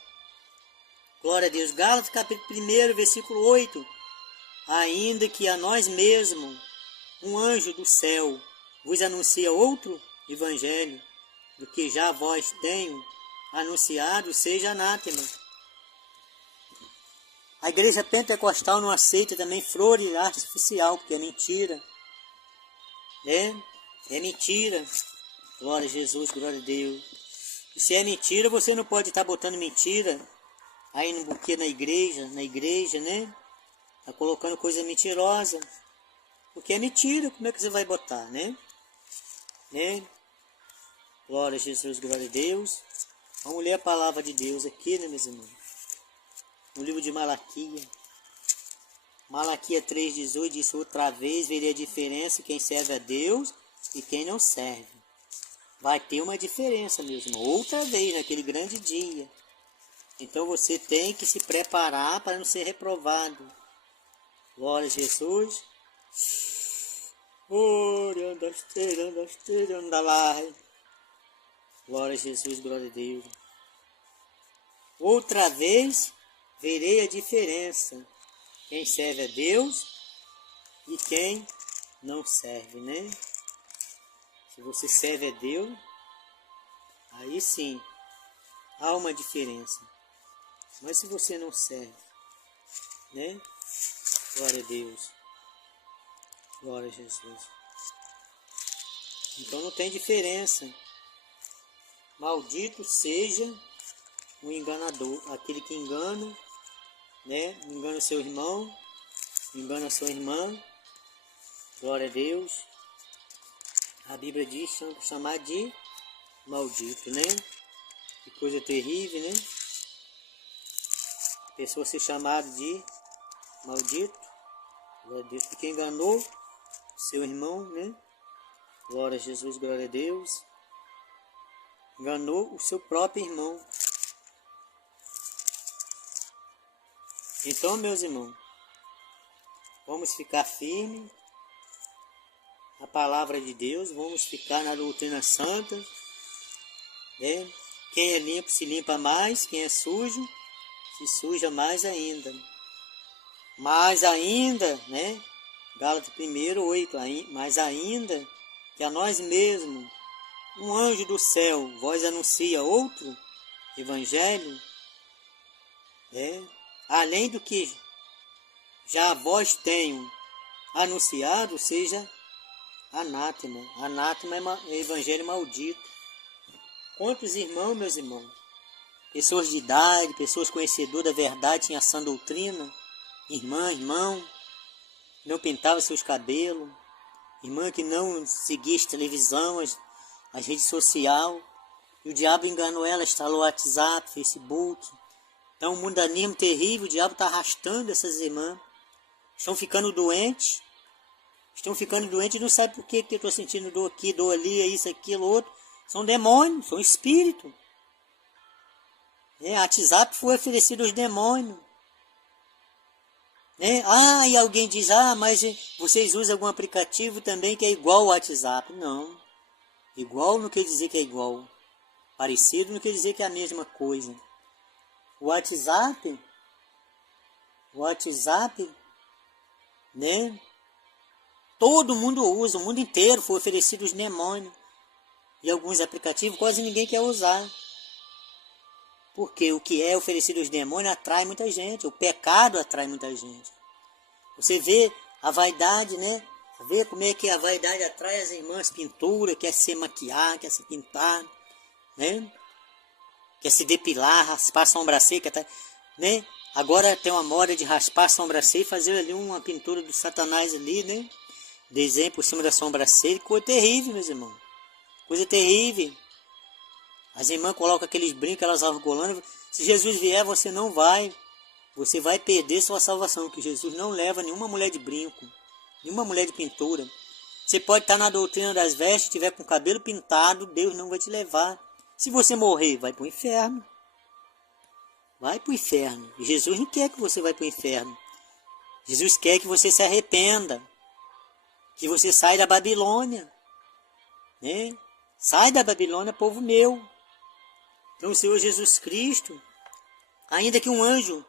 Glória a Deus. Gálatas capítulo 1, versículo 8. Ainda que a nós mesmos, um anjo do céu, vos anuncia outro evangelho, do que já vós tenho anunciado, seja anátema. A igreja pentecostal não aceita também flores artificial, porque é mentira. É mentira. Glória a Jesus, glória a Deus. E se é mentira, você não pode estar botando mentira aí no buquê na igreja, né? Tá colocando coisa mentirosa. Porque é mentira, como é que você vai botar, né? Glória a Jesus, glória a Deus. Vamos ler a palavra de Deus aqui, né, meus irmãos? No livro de Malaquias. Malaquias 3,18 diz: outra vez verei a diferença quem serve a Deus e quem não serve. Vai ter uma diferença, meus irmãos. Outra vez, naquele grande dia. Então você tem que se preparar para não ser reprovado. Glória a Jesus. Glória a Jesus, glória a Deus. Outra vez verei a diferença. Quem serve a Deus e quem não serve, né? Se você serve a Deus, aí sim, há uma diferença. Mas se você não serve, né? Glória a Deus. Glória a Jesus. Então não tem diferença. Maldito seja o enganador, aquele que engana, né? Engana seu irmão, engana sua irmã. Glória a Deus. A Bíblia diz chamar de maldito, né? Que coisa terrível, né? A pessoa ser chamada de maldito. Glória a Deus. Porque enganou seu irmão, né? Glória a Jesus, glória a Deus. Enganou o seu próprio irmão. Então, meus irmãos, vamos ficar firmes na palavra de Deus, vamos ficar na doutrina santa, né? Quem é limpo se limpa mais, quem é sujo se suja mais ainda. Mais ainda, né? Gálatas 1:8, mais ainda que a nós mesmos, um anjo do céu, vós anuncia outro evangelho, né? Além do que já vós tenho anunciado, seja anátema. Anátema é evangelho maldito. Quantos irmãos, meus irmãos, pessoas de idade, pessoas conhecedoras da verdade, tinham essa doutrina, irmão, não pintava seus cabelos, irmã que não seguia a televisão, as redes sociais, e o diabo enganou ela, instalou o WhatsApp, Facebook. Então um mundanismo terrível, o diabo está arrastando essas irmãs, estão ficando doentes, não sabem por que eu estou sentindo dor aqui, dor ali, é isso, aquilo, outro. São demônios, são espíritos. WhatsApp foi oferecido aos demônios. E alguém diz, mas vocês usam algum aplicativo também que é igual ao WhatsApp. Não, igual não quer dizer que é igual. Parecido não quer dizer que é a mesma coisa. O WhatsApp, né? Todo mundo usa, o mundo inteiro foi oferecido aos demônios. E alguns aplicativos quase ninguém quer usar. Porque o que é oferecido aos demônios atrai muita gente. O pecado atrai muita gente. Você vê a vaidade, né? Vê como é que a vaidade atrai as irmãs, pintura, quer se maquiar, quer se pintar, né? Quer se depilar, raspar a sobrancelha, né? Agora tem uma moda de raspar a sobrancelha e fazer ali uma pintura do Satanás ali, né? Desenho por cima da sobrancelha. Coisa terrível, meus irmãos. Coisa terrível. As irmãs colocam aqueles brincos, elas argolando. Se Jesus vier, você não vai. Você vai perder sua salvação, que Jesus não leva nenhuma mulher de brinco, nenhuma mulher de pintura. Você pode estar na doutrina das vestes, tiver com o cabelo pintado, Deus não vai te levar. Se você morrer, vai para o inferno. Vai para o inferno. E Jesus não quer que você vá para o inferno. Jesus quer que você se arrependa. Que você saia da Babilônia. Né? Sai da Babilônia, povo meu. Então o Senhor Jesus Cristo, ainda que um anjo,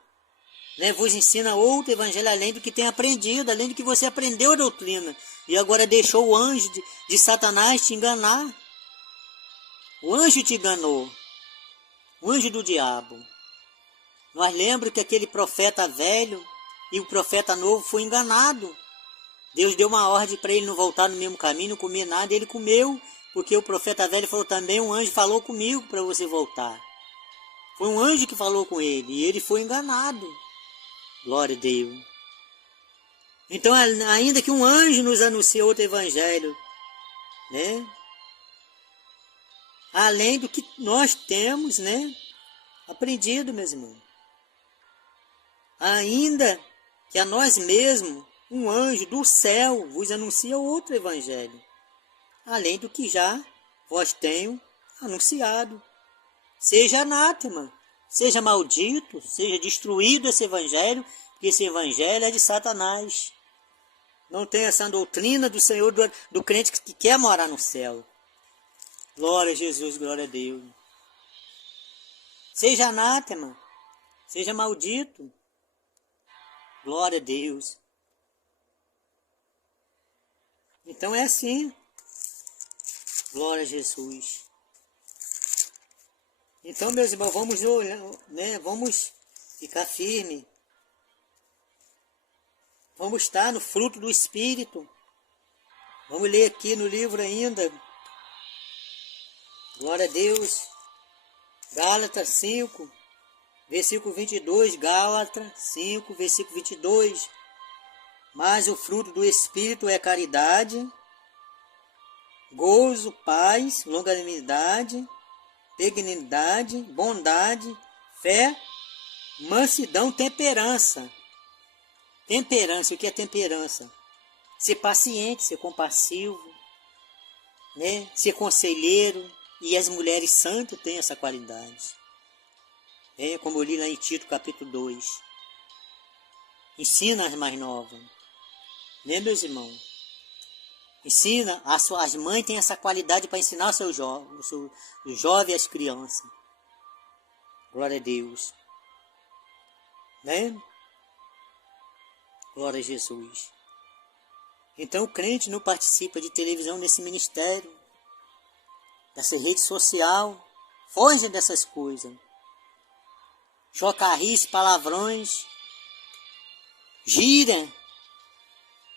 né, vos ensina outro evangelho além do que tem aprendido, além do que você aprendeu a doutrina. E agora deixou o anjo de Satanás te enganar. O anjo te enganou. O anjo do diabo. Nós lembramos que aquele profeta velho e o profeta novo foi enganado. Deus deu uma ordem para ele não voltar no mesmo caminho, não comer nada, ele comeu, porque o profeta velho falou também, um anjo falou comigo para você voltar. Foi um anjo que falou com ele, e ele foi enganado. Glória a Deus. Então, ainda que um anjo nos anuncie outro evangelho, né? Além do que nós temos, né, aprendido, meus irmãos. Ainda que a nós mesmos, um anjo do céu vos anuncia outro evangelho, além do que já vós tenho anunciado. Seja anátema, seja maldito, seja destruído esse evangelho, porque esse evangelho é de Satanás. Não tem essa doutrina do Senhor, do crente que quer morar no céu. Glória a Jesus, glória a Deus. Seja anátema, seja maldito. Glória a Deus. Então é assim. Glória a Jesus. Então, meus irmãos, vamos, né, vamos ficar firme. Vamos estar no fruto do Espírito. Vamos ler aqui no livro ainda. Glória a Deus. Gálatas 5, versículo 22. Gálatas 5, versículo 22. Mas o fruto do Espírito é caridade, gozo, paz, longanimidade, benignidade, bondade, fé, mansidão, temperança. Temperança, o que é temperança? Ser paciente, ser compassivo, né? Ser conselheiro. E as mulheres santas têm essa qualidade. Como eu li lá em Tito, capítulo 2. Ensina as mais novas. Né, meus irmãos? Ensina, as mães têm essa qualidade para ensinar o seu jovem e as crianças. Glória a Deus. Né? Glória a Jesus. Então o crente não participa de televisão nesse ministério, dessa rede social. Foge dessas coisas. Chocarrice, palavrões. Gira.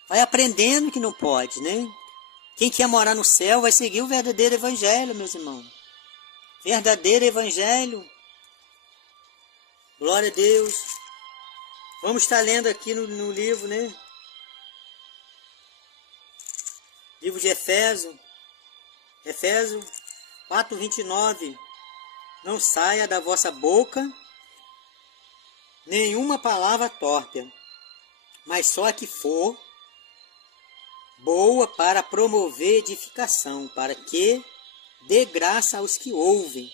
Vai aprendendo que não pode, né? Quem quer morar no céu vai seguir o verdadeiro evangelho, meus irmãos. Verdadeiro evangelho. Glória a Deus. Vamos estar lendo aqui no livro, né? Livro de Efésios. Efésios 4:29. Não saia da vossa boca nenhuma palavra torpe, mas só a que for boa para promover edificação, para que dê graça aos que ouvem.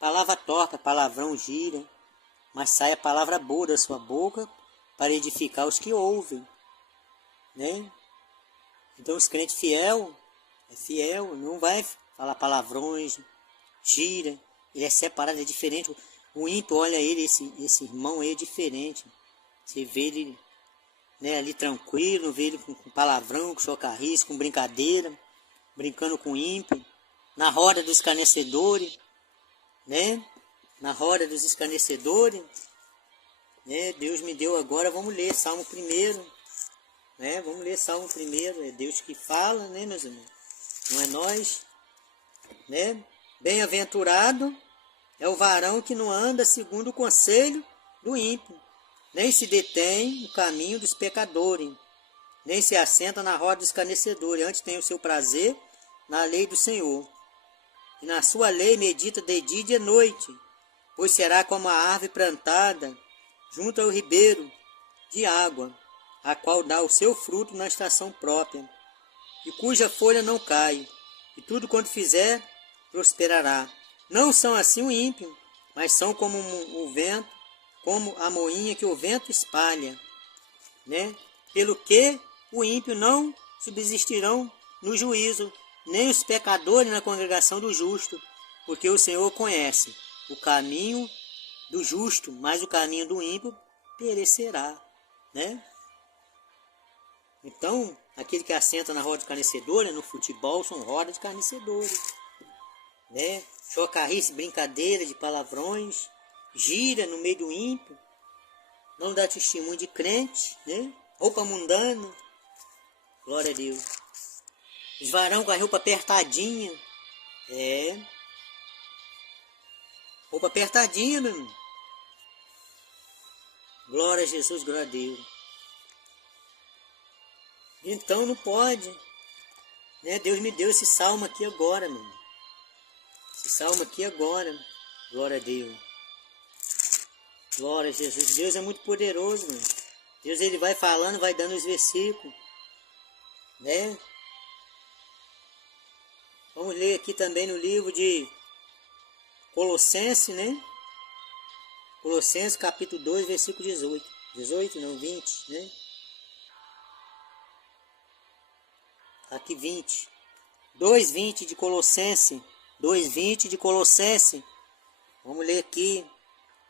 Palavra torta, palavrão gira, mas sai a palavra boa da sua boca para edificar os que ouvem, né? Então os crentes fiel, não vai falar palavrões, gira, ele é separado, é diferente. O ímpio olha ele, esse irmão aí é diferente. Você vê ele, né, ali tranquilo, não vê ele com palavrão, com chocarrice, com brincadeira, brincando com o ímpio, na roda dos escarnecedores, né? Na roda dos escarnecedores, né? Deus me deu agora, vamos ler Salmo 1, né? Vamos ler Salmo 1, é Deus que fala, né, meus irmãos? Não é nós, né? Bem-aventurado é o varão que não anda segundo o conselho do ímpio, nem se detém no caminho dos pecadores, nem se assenta na roda dos escarnecedores, antes tem o seu prazer na lei do Senhor. e na sua lei medita de dia e de noite, pois será como a árvore plantada junto ao ribeiro de água, a qual dá o seu fruto na estação própria, e cuja folha não cai, e tudo quanto fizer prosperará. Não são assim o ímpio, mas são como o vento, como a moinha que o vento espalha, né? Pelo que o ímpio não subsistirão no juízo, nem os pecadores na congregação do justo, porque o Senhor conhece o caminho do justo, mas o caminho do ímpio perecerá, né? Então, aquele que assenta na roda de carnecedora, no futebol, são rodas de carnecedores, né? Chocarrice, brincadeira de palavrões, gira no meio do ímpio, não dá testemunho de crente, né? Roupa mundana, glória a Deus. Os varão com a roupa apertadinha, roupa apertadinha, meu irmão. Glória a Jesus, glória a Deus. Então não pode, né? Deus me deu esse salmo aqui agora, meu irmão. Esse salmo aqui agora, glória a Deus. Glória a Jesus. Deus é muito poderoso, meu irmão. Deus, ele vai falando, vai dando os versículos, né? Vamos ler aqui também no livro de Colossenses, né? Colossenses capítulo 2, versículo 18. 18, não, 20, né? Aqui 20. 2,20 de Colossenses. 2,20 de Colossenses. Vamos ler aqui.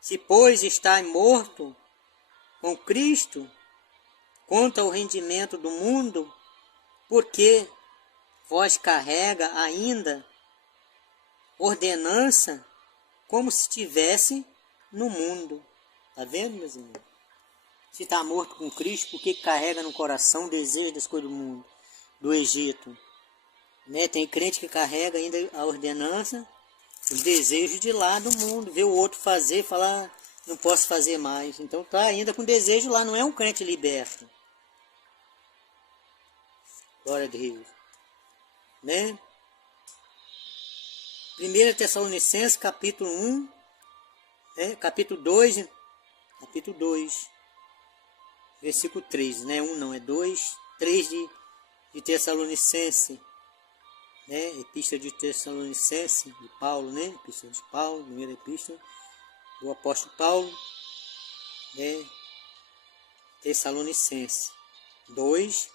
Se, pois, está morto com Cristo, contra o rendimento do mundo, porque vós carrega ainda ordenança como se estivesse no mundo. Está vendo, meus irmãos? Se está morto com Cristo, por que carrega no coração o desejo das coisas do mundo, do Egito? Né? Tem crente que carrega ainda a ordenança, os desejos de lá do mundo, vê o outro fazer e falar, não posso fazer mais. Então está ainda com desejo lá, não é um crente liberto. Glória a Deus. Né? 1 Tessalonicenses capítulo 1, né? Capítulo 2, versículo 3, né? 1 não, é 2, 3 de Tessalonicenses, né? Epístola de Tessalonicenses, de Paulo, né? Epístola de Paulo, primeira epístola do apóstolo Paulo, né? Tessalonicenses 2,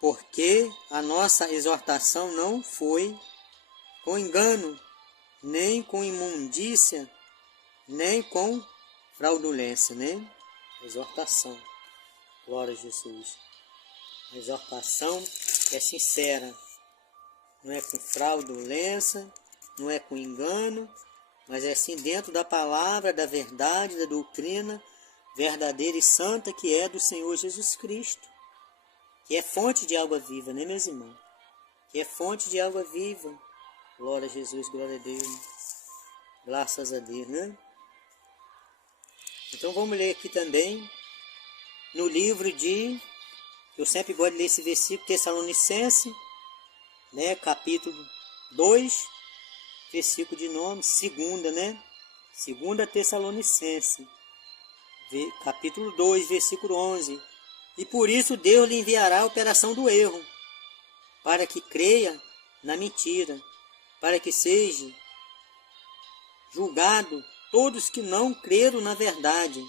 porque a nossa exortação não foi com engano, nem com imundícia, nem com fraudulência, né? Exortação. Glória a Jesus. A exortação é sincera. Não é com fraudulência, não é com engano, mas é assim dentro da palavra, da verdade, da doutrina verdadeira e santa que é do Senhor Jesus Cristo. Que é fonte de água viva, né, meus irmãos? Que é fonte de água viva. Glória a Jesus, glória a Deus. Graças a Deus, né? Então vamos ler aqui também no livro de, eu sempre gosto de ler esse versículo, Tessalonicenses, né? Capítulo 2, versículo de nome, segunda, né? Segunda Tessalonicenses, capítulo 2, versículo 11. E por isso Deus lhe enviará a operação do erro, para que creia na mentira, para que seja julgado todos que não creram na verdade,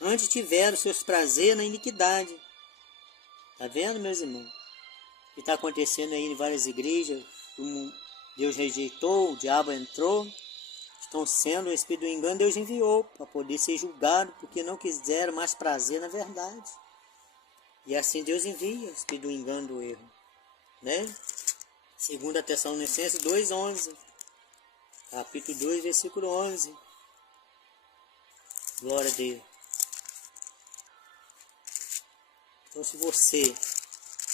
antes tiveram seus prazeres na iniquidade. Está vendo, meus irmãos? O que está acontecendo aí em várias igrejas, Deus rejeitou, o diabo entrou, estão sendo, o Espírito do engano Deus enviou, para poder ser julgado, porque não quiseram mais prazer na verdade. E assim Deus envia o Espírito do engano do erro, né? 2 Tessalonicenses 2:11, capítulo 2, versículo 11. Glória a Deus. Então se você,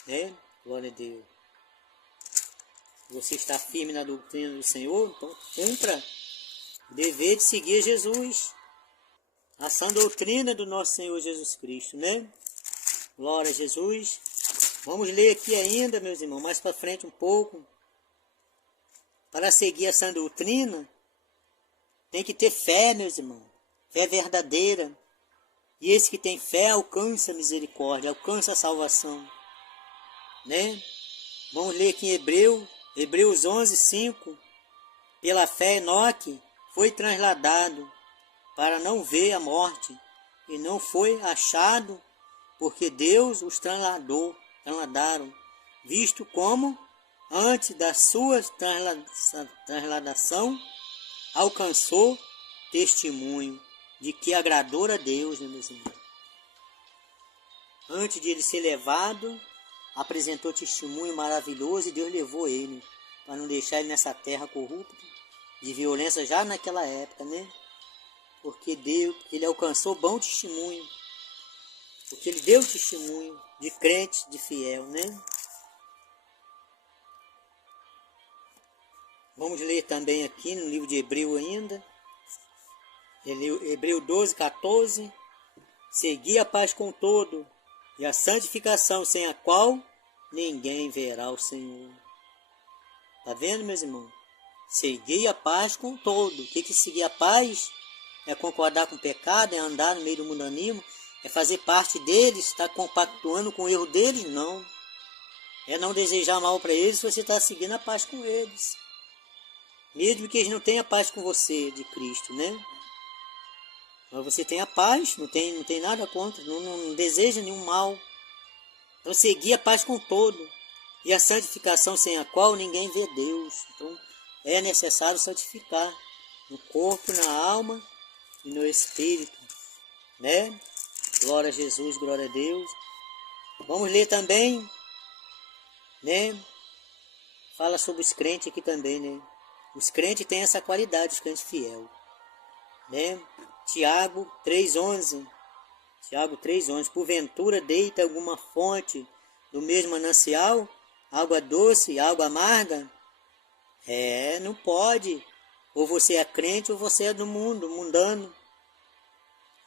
né? Glória a Deus. Se você está firme na doutrina do Senhor, então cumpra o dever de seguir Jesus. A sã doutrina do nosso Senhor Jesus Cristo, né? Glória a Jesus. Vamos ler aqui ainda, meus irmãos, mais para frente um pouco. para seguir essa doutrina, tem que ter fé, meus irmãos. Fé verdadeira. E esse que tem fé alcança a misericórdia, alcança a salvação. Né? Vamos ler aqui em Hebreus 11, 5. Pela fé Enoque foi transladado para não ver a morte, e não foi achado, porque Deus os transladaram, visto como, antes da sua transladação, alcançou testemunho de que agradou a Deus, né, meus irmãos? Antes de ele ser levado, apresentou testemunho maravilhoso e Deus levou ele, para não deixar ele nessa terra corrupta, de violência já naquela época, né? Porque ele alcançou bom testemunho, porque ele deu testemunho de crente, de fiel, né? Vamos ler também aqui no livro de Hebreu ainda, Hebreu 12, 14. Segui a paz com todo, e a santificação, sem a qual ninguém verá o Senhor. Tá vendo, meus irmãos? Segui a paz com todo. O que seguir a paz? É concordar com o pecado, é andar no meio do mundanismo, é fazer parte deles, estar compactuando com o erro deles? Não. É não desejar mal para eles se você está seguindo a paz com eles. Mesmo que eles não tenham paz com você, de Cristo, né? Mas você tem a paz, não tem nada contra, não deseja nenhum mal. Então seguir a paz com todo. E a santificação, sem a qual ninguém vê Deus. Então é necessário santificar no corpo, na alma e no espírito, né? Glória a Jesus, glória a Deus. Vamos ler também, né? Fala sobre os crentes aqui também, né? Os crentes têm essa qualidade, os crentes fiel, né? Tiago 3,11. Tiago 3,11. Porventura deita alguma fonte do mesmo manancial, água doce, água amarga? Não pode. Ou você é crente ou você é do mundo, mundano,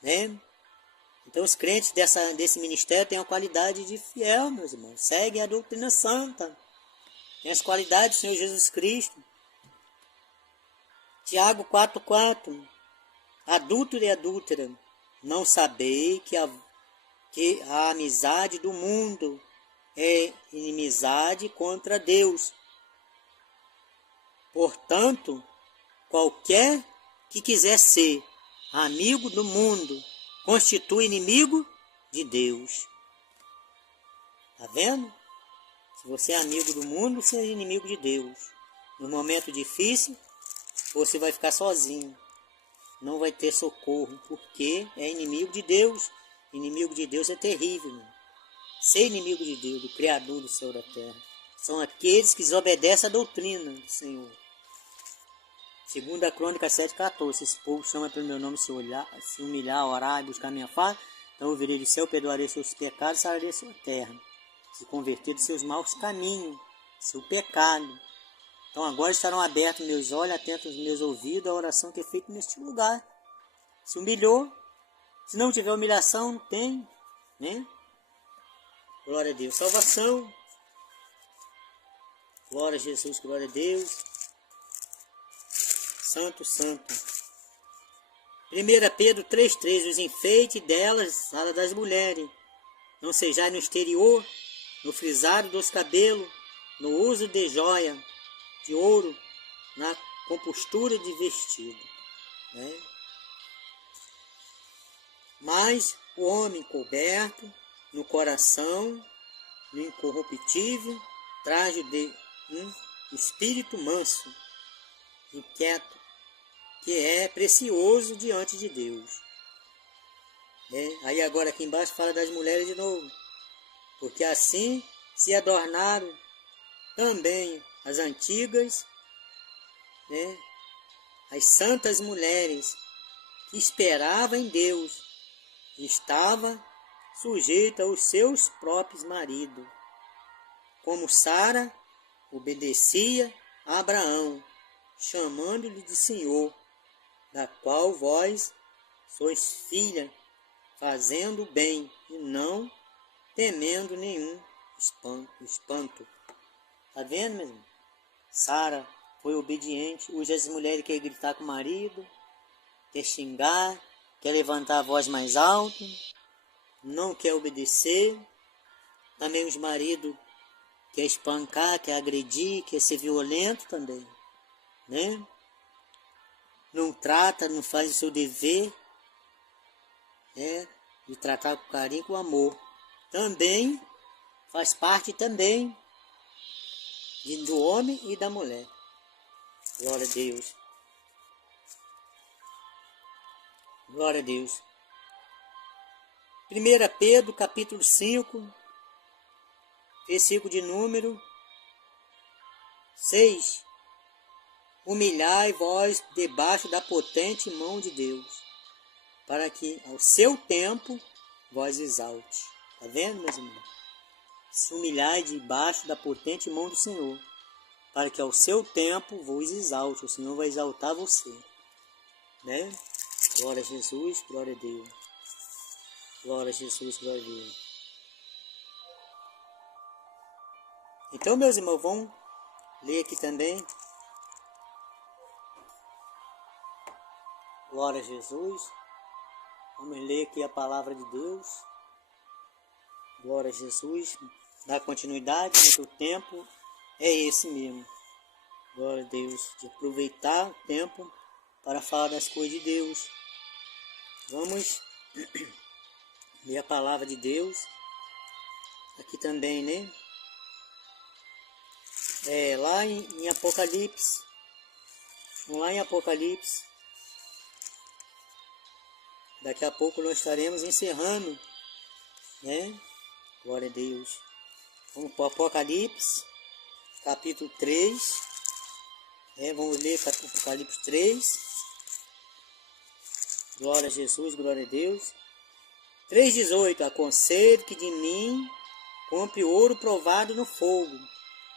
né? Então os crentes desse ministério têm a qualidade de fiel, meus irmãos. Seguem a doutrina santa. Tem as qualidades do Senhor Jesus Cristo. Tiago 4,4. Adúltero e adúltera, não sabei que a amizade do mundo é inimizade contra Deus. Portanto, qualquer que quiser ser amigo do mundo constitui inimigo de Deus. Tá vendo? Se você é amigo do mundo, você é inimigo de Deus. No momento difícil, você vai ficar sozinho. Não vai ter socorro, porque é inimigo de Deus. Inimigo de Deus é terrível, meu. Ser inimigo de Deus, do Criador do céu e da terra, são aqueles que desobedecem a doutrina do Senhor. 2 Crônica 7,14. Esse povo chama pelo meu nome, se humilhar, orar e buscar minha face, então eu virei do céu, perdoarei seus pecados, sararei sua terra. Se converter dos seus maus caminhos, seu pecado. Então agora estarão abertos meus olhos, atentos os meus ouvidos, a oração que é feita neste lugar. Se humilhou. Se não tiver humilhação, não tem, né? Glória a Deus. Salvação. Glória a Jesus, glória a Deus. Santo, santo. 1 Pedro 3,3. Os enfeites delas, sala das mulheres, não sejam no exterior, no frisado dos cabelos, no uso de joia, de ouro, na compostura de vestido, né? Mas o homem coberto no coração, no incorruptível, traje de espírito manso, inquieto, que é precioso diante de Deus. Aí agora aqui embaixo fala das mulheres de novo, porque assim se adornaram também as antigas, né? As santas mulheres que esperavam em Deus e estavam sujeitas aos seus próprios maridos, como Sara obedecia a Abraão, chamando-lhe de Senhor, da qual vós sois filha, fazendo o bem e não temendo nenhum espanto. Tá vendo, meu irmão? Sara foi obediente. Hoje as mulheres querem gritar com o marido, quer xingar, quer levantar a voz mais alto, não quer obedecer. Também os maridos quer espancar, quer agredir, quer ser violento também, né? Não trata, não faz o seu dever, né? De tratar com carinho, com amor. Também faz parte também do homem e da mulher. Glória a Deus. Glória a Deus. 1 Pedro, capítulo 5, versículo de número 6. Humilhai vós debaixo da potente mão de Deus, para que ao seu tempo vós exalte. Está vendo, meus irmãos? Se humilhai debaixo da potente mão do Senhor, para que ao seu tempo vos exalte. O Senhor vai exaltar você, né? Glória a Jesus, glória a Deus. Glória a Jesus, glória a Deus. Então, meus irmãos, vamos ler aqui também. Glória a Jesus. Vamos ler aqui a palavra de Deus. Glória a Jesus. Dá continuidade, porque o tempo é esse mesmo. Glória a Deus. De aproveitar o tempo para falar das coisas de Deus. Vamos ler a palavra de Deus. Aqui também, né? Lá em Apocalipse. Lá em Apocalipse. Daqui a pouco nós estaremos encerrando, né? Glória a Deus. Vamos para o Apocalipse, capítulo 3. Vamos ler Apocalipse 3. Glória a Jesus, glória a Deus. 3,18. Aconselho que de mim compre ouro provado no fogo,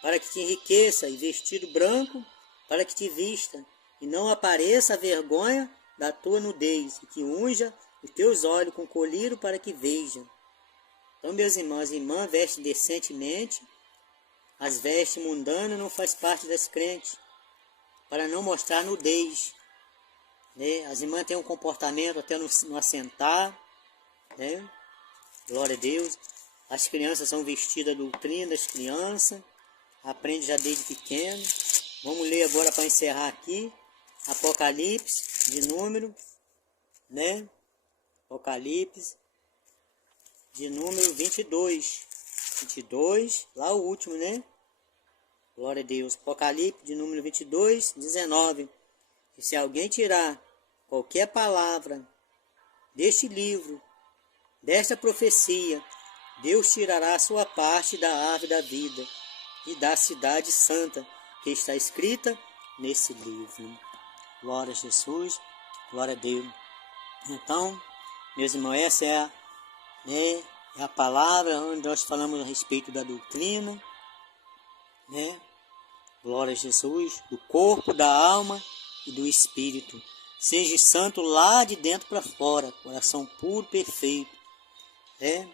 para que te enriqueça, e vestido branco, para que te vista, e não apareça a vergonha da tua nudez, e que unja os teus olhos com colírio para que vejam. Então, meus irmãos e irmãs, vestem decentemente. As vestes mundanas não faz parte das crentes, para não mostrar nudez, né? As irmãs têm um comportamento até no assentar, né? Glória a Deus. As crianças são vestidas a doutrina das crianças, aprende já desde pequeno. Vamos ler agora para encerrar aqui, Apocalipse de número, né? Apocalipse de número 22. 22, lá o último, né? Glória a Deus. Apocalipse de número 22, 19. E se alguém tirar qualquer palavra deste livro, desta profecia, Deus tirará a sua parte da árvore da vida e da cidade santa que está escrita nesse livro. Glória a Jesus, glória a Deus. Então, meus irmãos, essa é a palavra onde nós falamos a respeito da doutrina, né? Glória a Jesus, do corpo, da alma e do espírito. Seja santo lá de dentro para fora, coração puro, perfeito, né?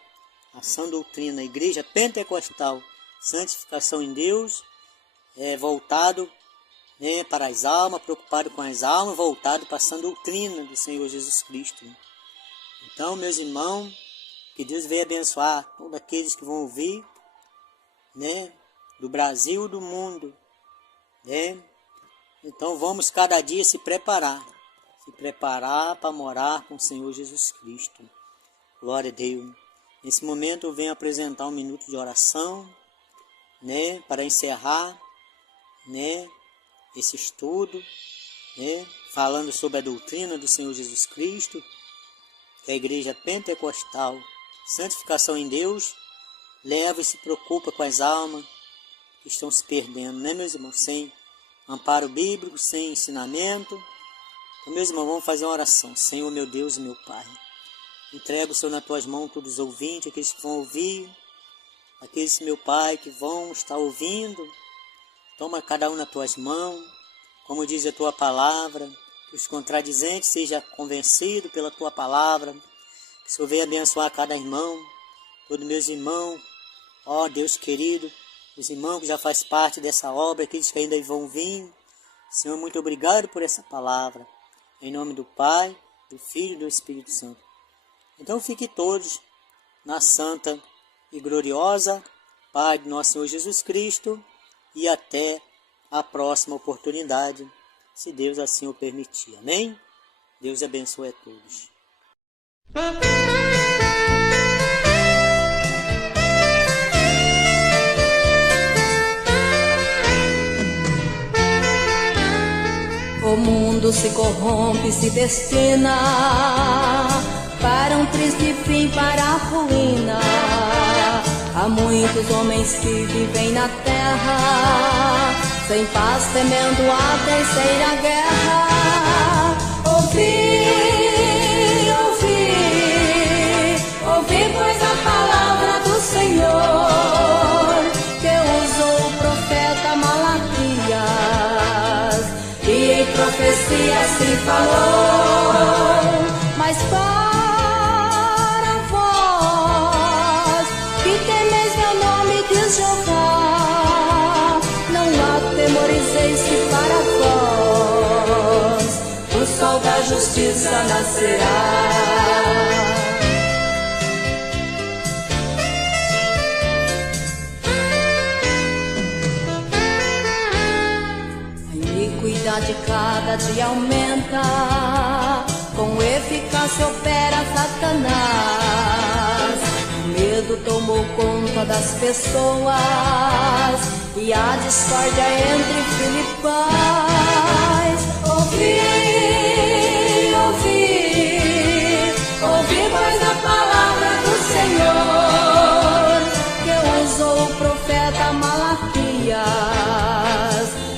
A sã doutrina, a igreja pentecostal, santificação em Deus, voltado, né, para as almas, preocupado com as almas, voltado para a sã doutrina do Senhor Jesus Cristo. Então, meus irmãos, que Deus venha abençoar todos aqueles que vão ouvir, né, do Brasil e do mundo, né? Então vamos cada dia se preparar para morar com o Senhor Jesus Cristo. Glória a Deus. Nesse momento eu venho apresentar um minuto de oração, né, para encerrar, né, esse estudo, né, falando sobre a doutrina do Senhor Jesus Cristo, que a igreja pentecostal, santificação em Deus, leva e se preocupa com as almas que estão se perdendo, né, meus irmãos? Sem amparo bíblico, sem ensinamento. Então, meus irmãos, vamos fazer uma oração. Senhor, meu Deus e meu Pai, entrego o Senhor nas tuas mãos todos os ouvintes, aqueles que vão ouvir, aqueles, meu Pai, que vão estar ouvindo. Toma cada um nas tuas mãos, como diz a tua palavra, que os contradizentes sejam convencidos pela tua palavra, que o Senhor venha abençoar cada irmão, todos meus irmãos, ó Deus querido, os irmãos que já fazem parte dessa obra, aqueles que ainda vão vir, Senhor, muito obrigado por essa palavra. Em nome do Pai, do Filho e do Espírito Santo. Então fiquem todos na santa e gloriosa paz do nosso Senhor Jesus Cristo e até a próxima oportunidade, se Deus assim o permitir. Amém? Deus abençoe a todos. O mundo se corrompe, se destina para um triste fim, para a ruína. Há muitos homens que vivem na terra, sem paz, temendo a terceira guerra. Ouvi, pois a palavra do Senhor, que usou o profeta Malaquias, e em profecia se falou. Mas para vós, que temeis meu nome, diz Jeová, não atemorizeis que para vós o sol da justiça nascerá. De cada dia aumenta, com eficácia opera Satanás. O medo tomou conta das pessoas e a discórdia entre filipais. Ouvi, pois a palavra do Senhor, que usou o profeta Malaquias,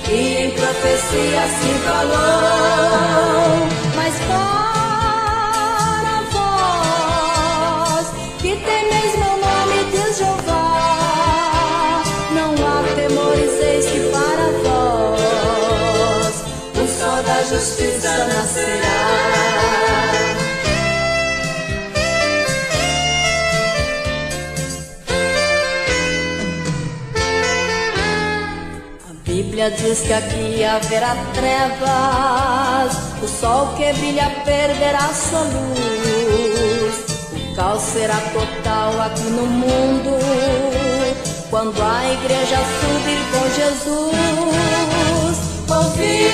e em profecia se falou. Mas para vós, que temeis meu nome, diz Jeová, não atemorizeis que para vós o sol da justiça nascerá. A Bíblia diz que aqui haverá trevas, o sol que brilha perderá sua luz. O caos será total aqui no mundo, quando a igreja subir com Jesus. Ouvi,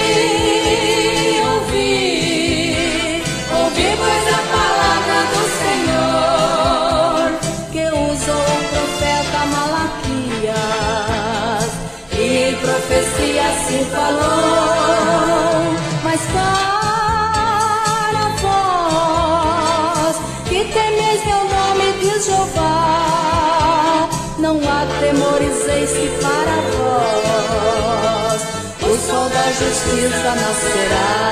pois a palavra do Senhor, que usou o profeta Malaquias, e em profecia se falou. Mas para vós, que temeis meu nome, diz Jeová, não atemorizeis que para vós o sol da justiça nascerá.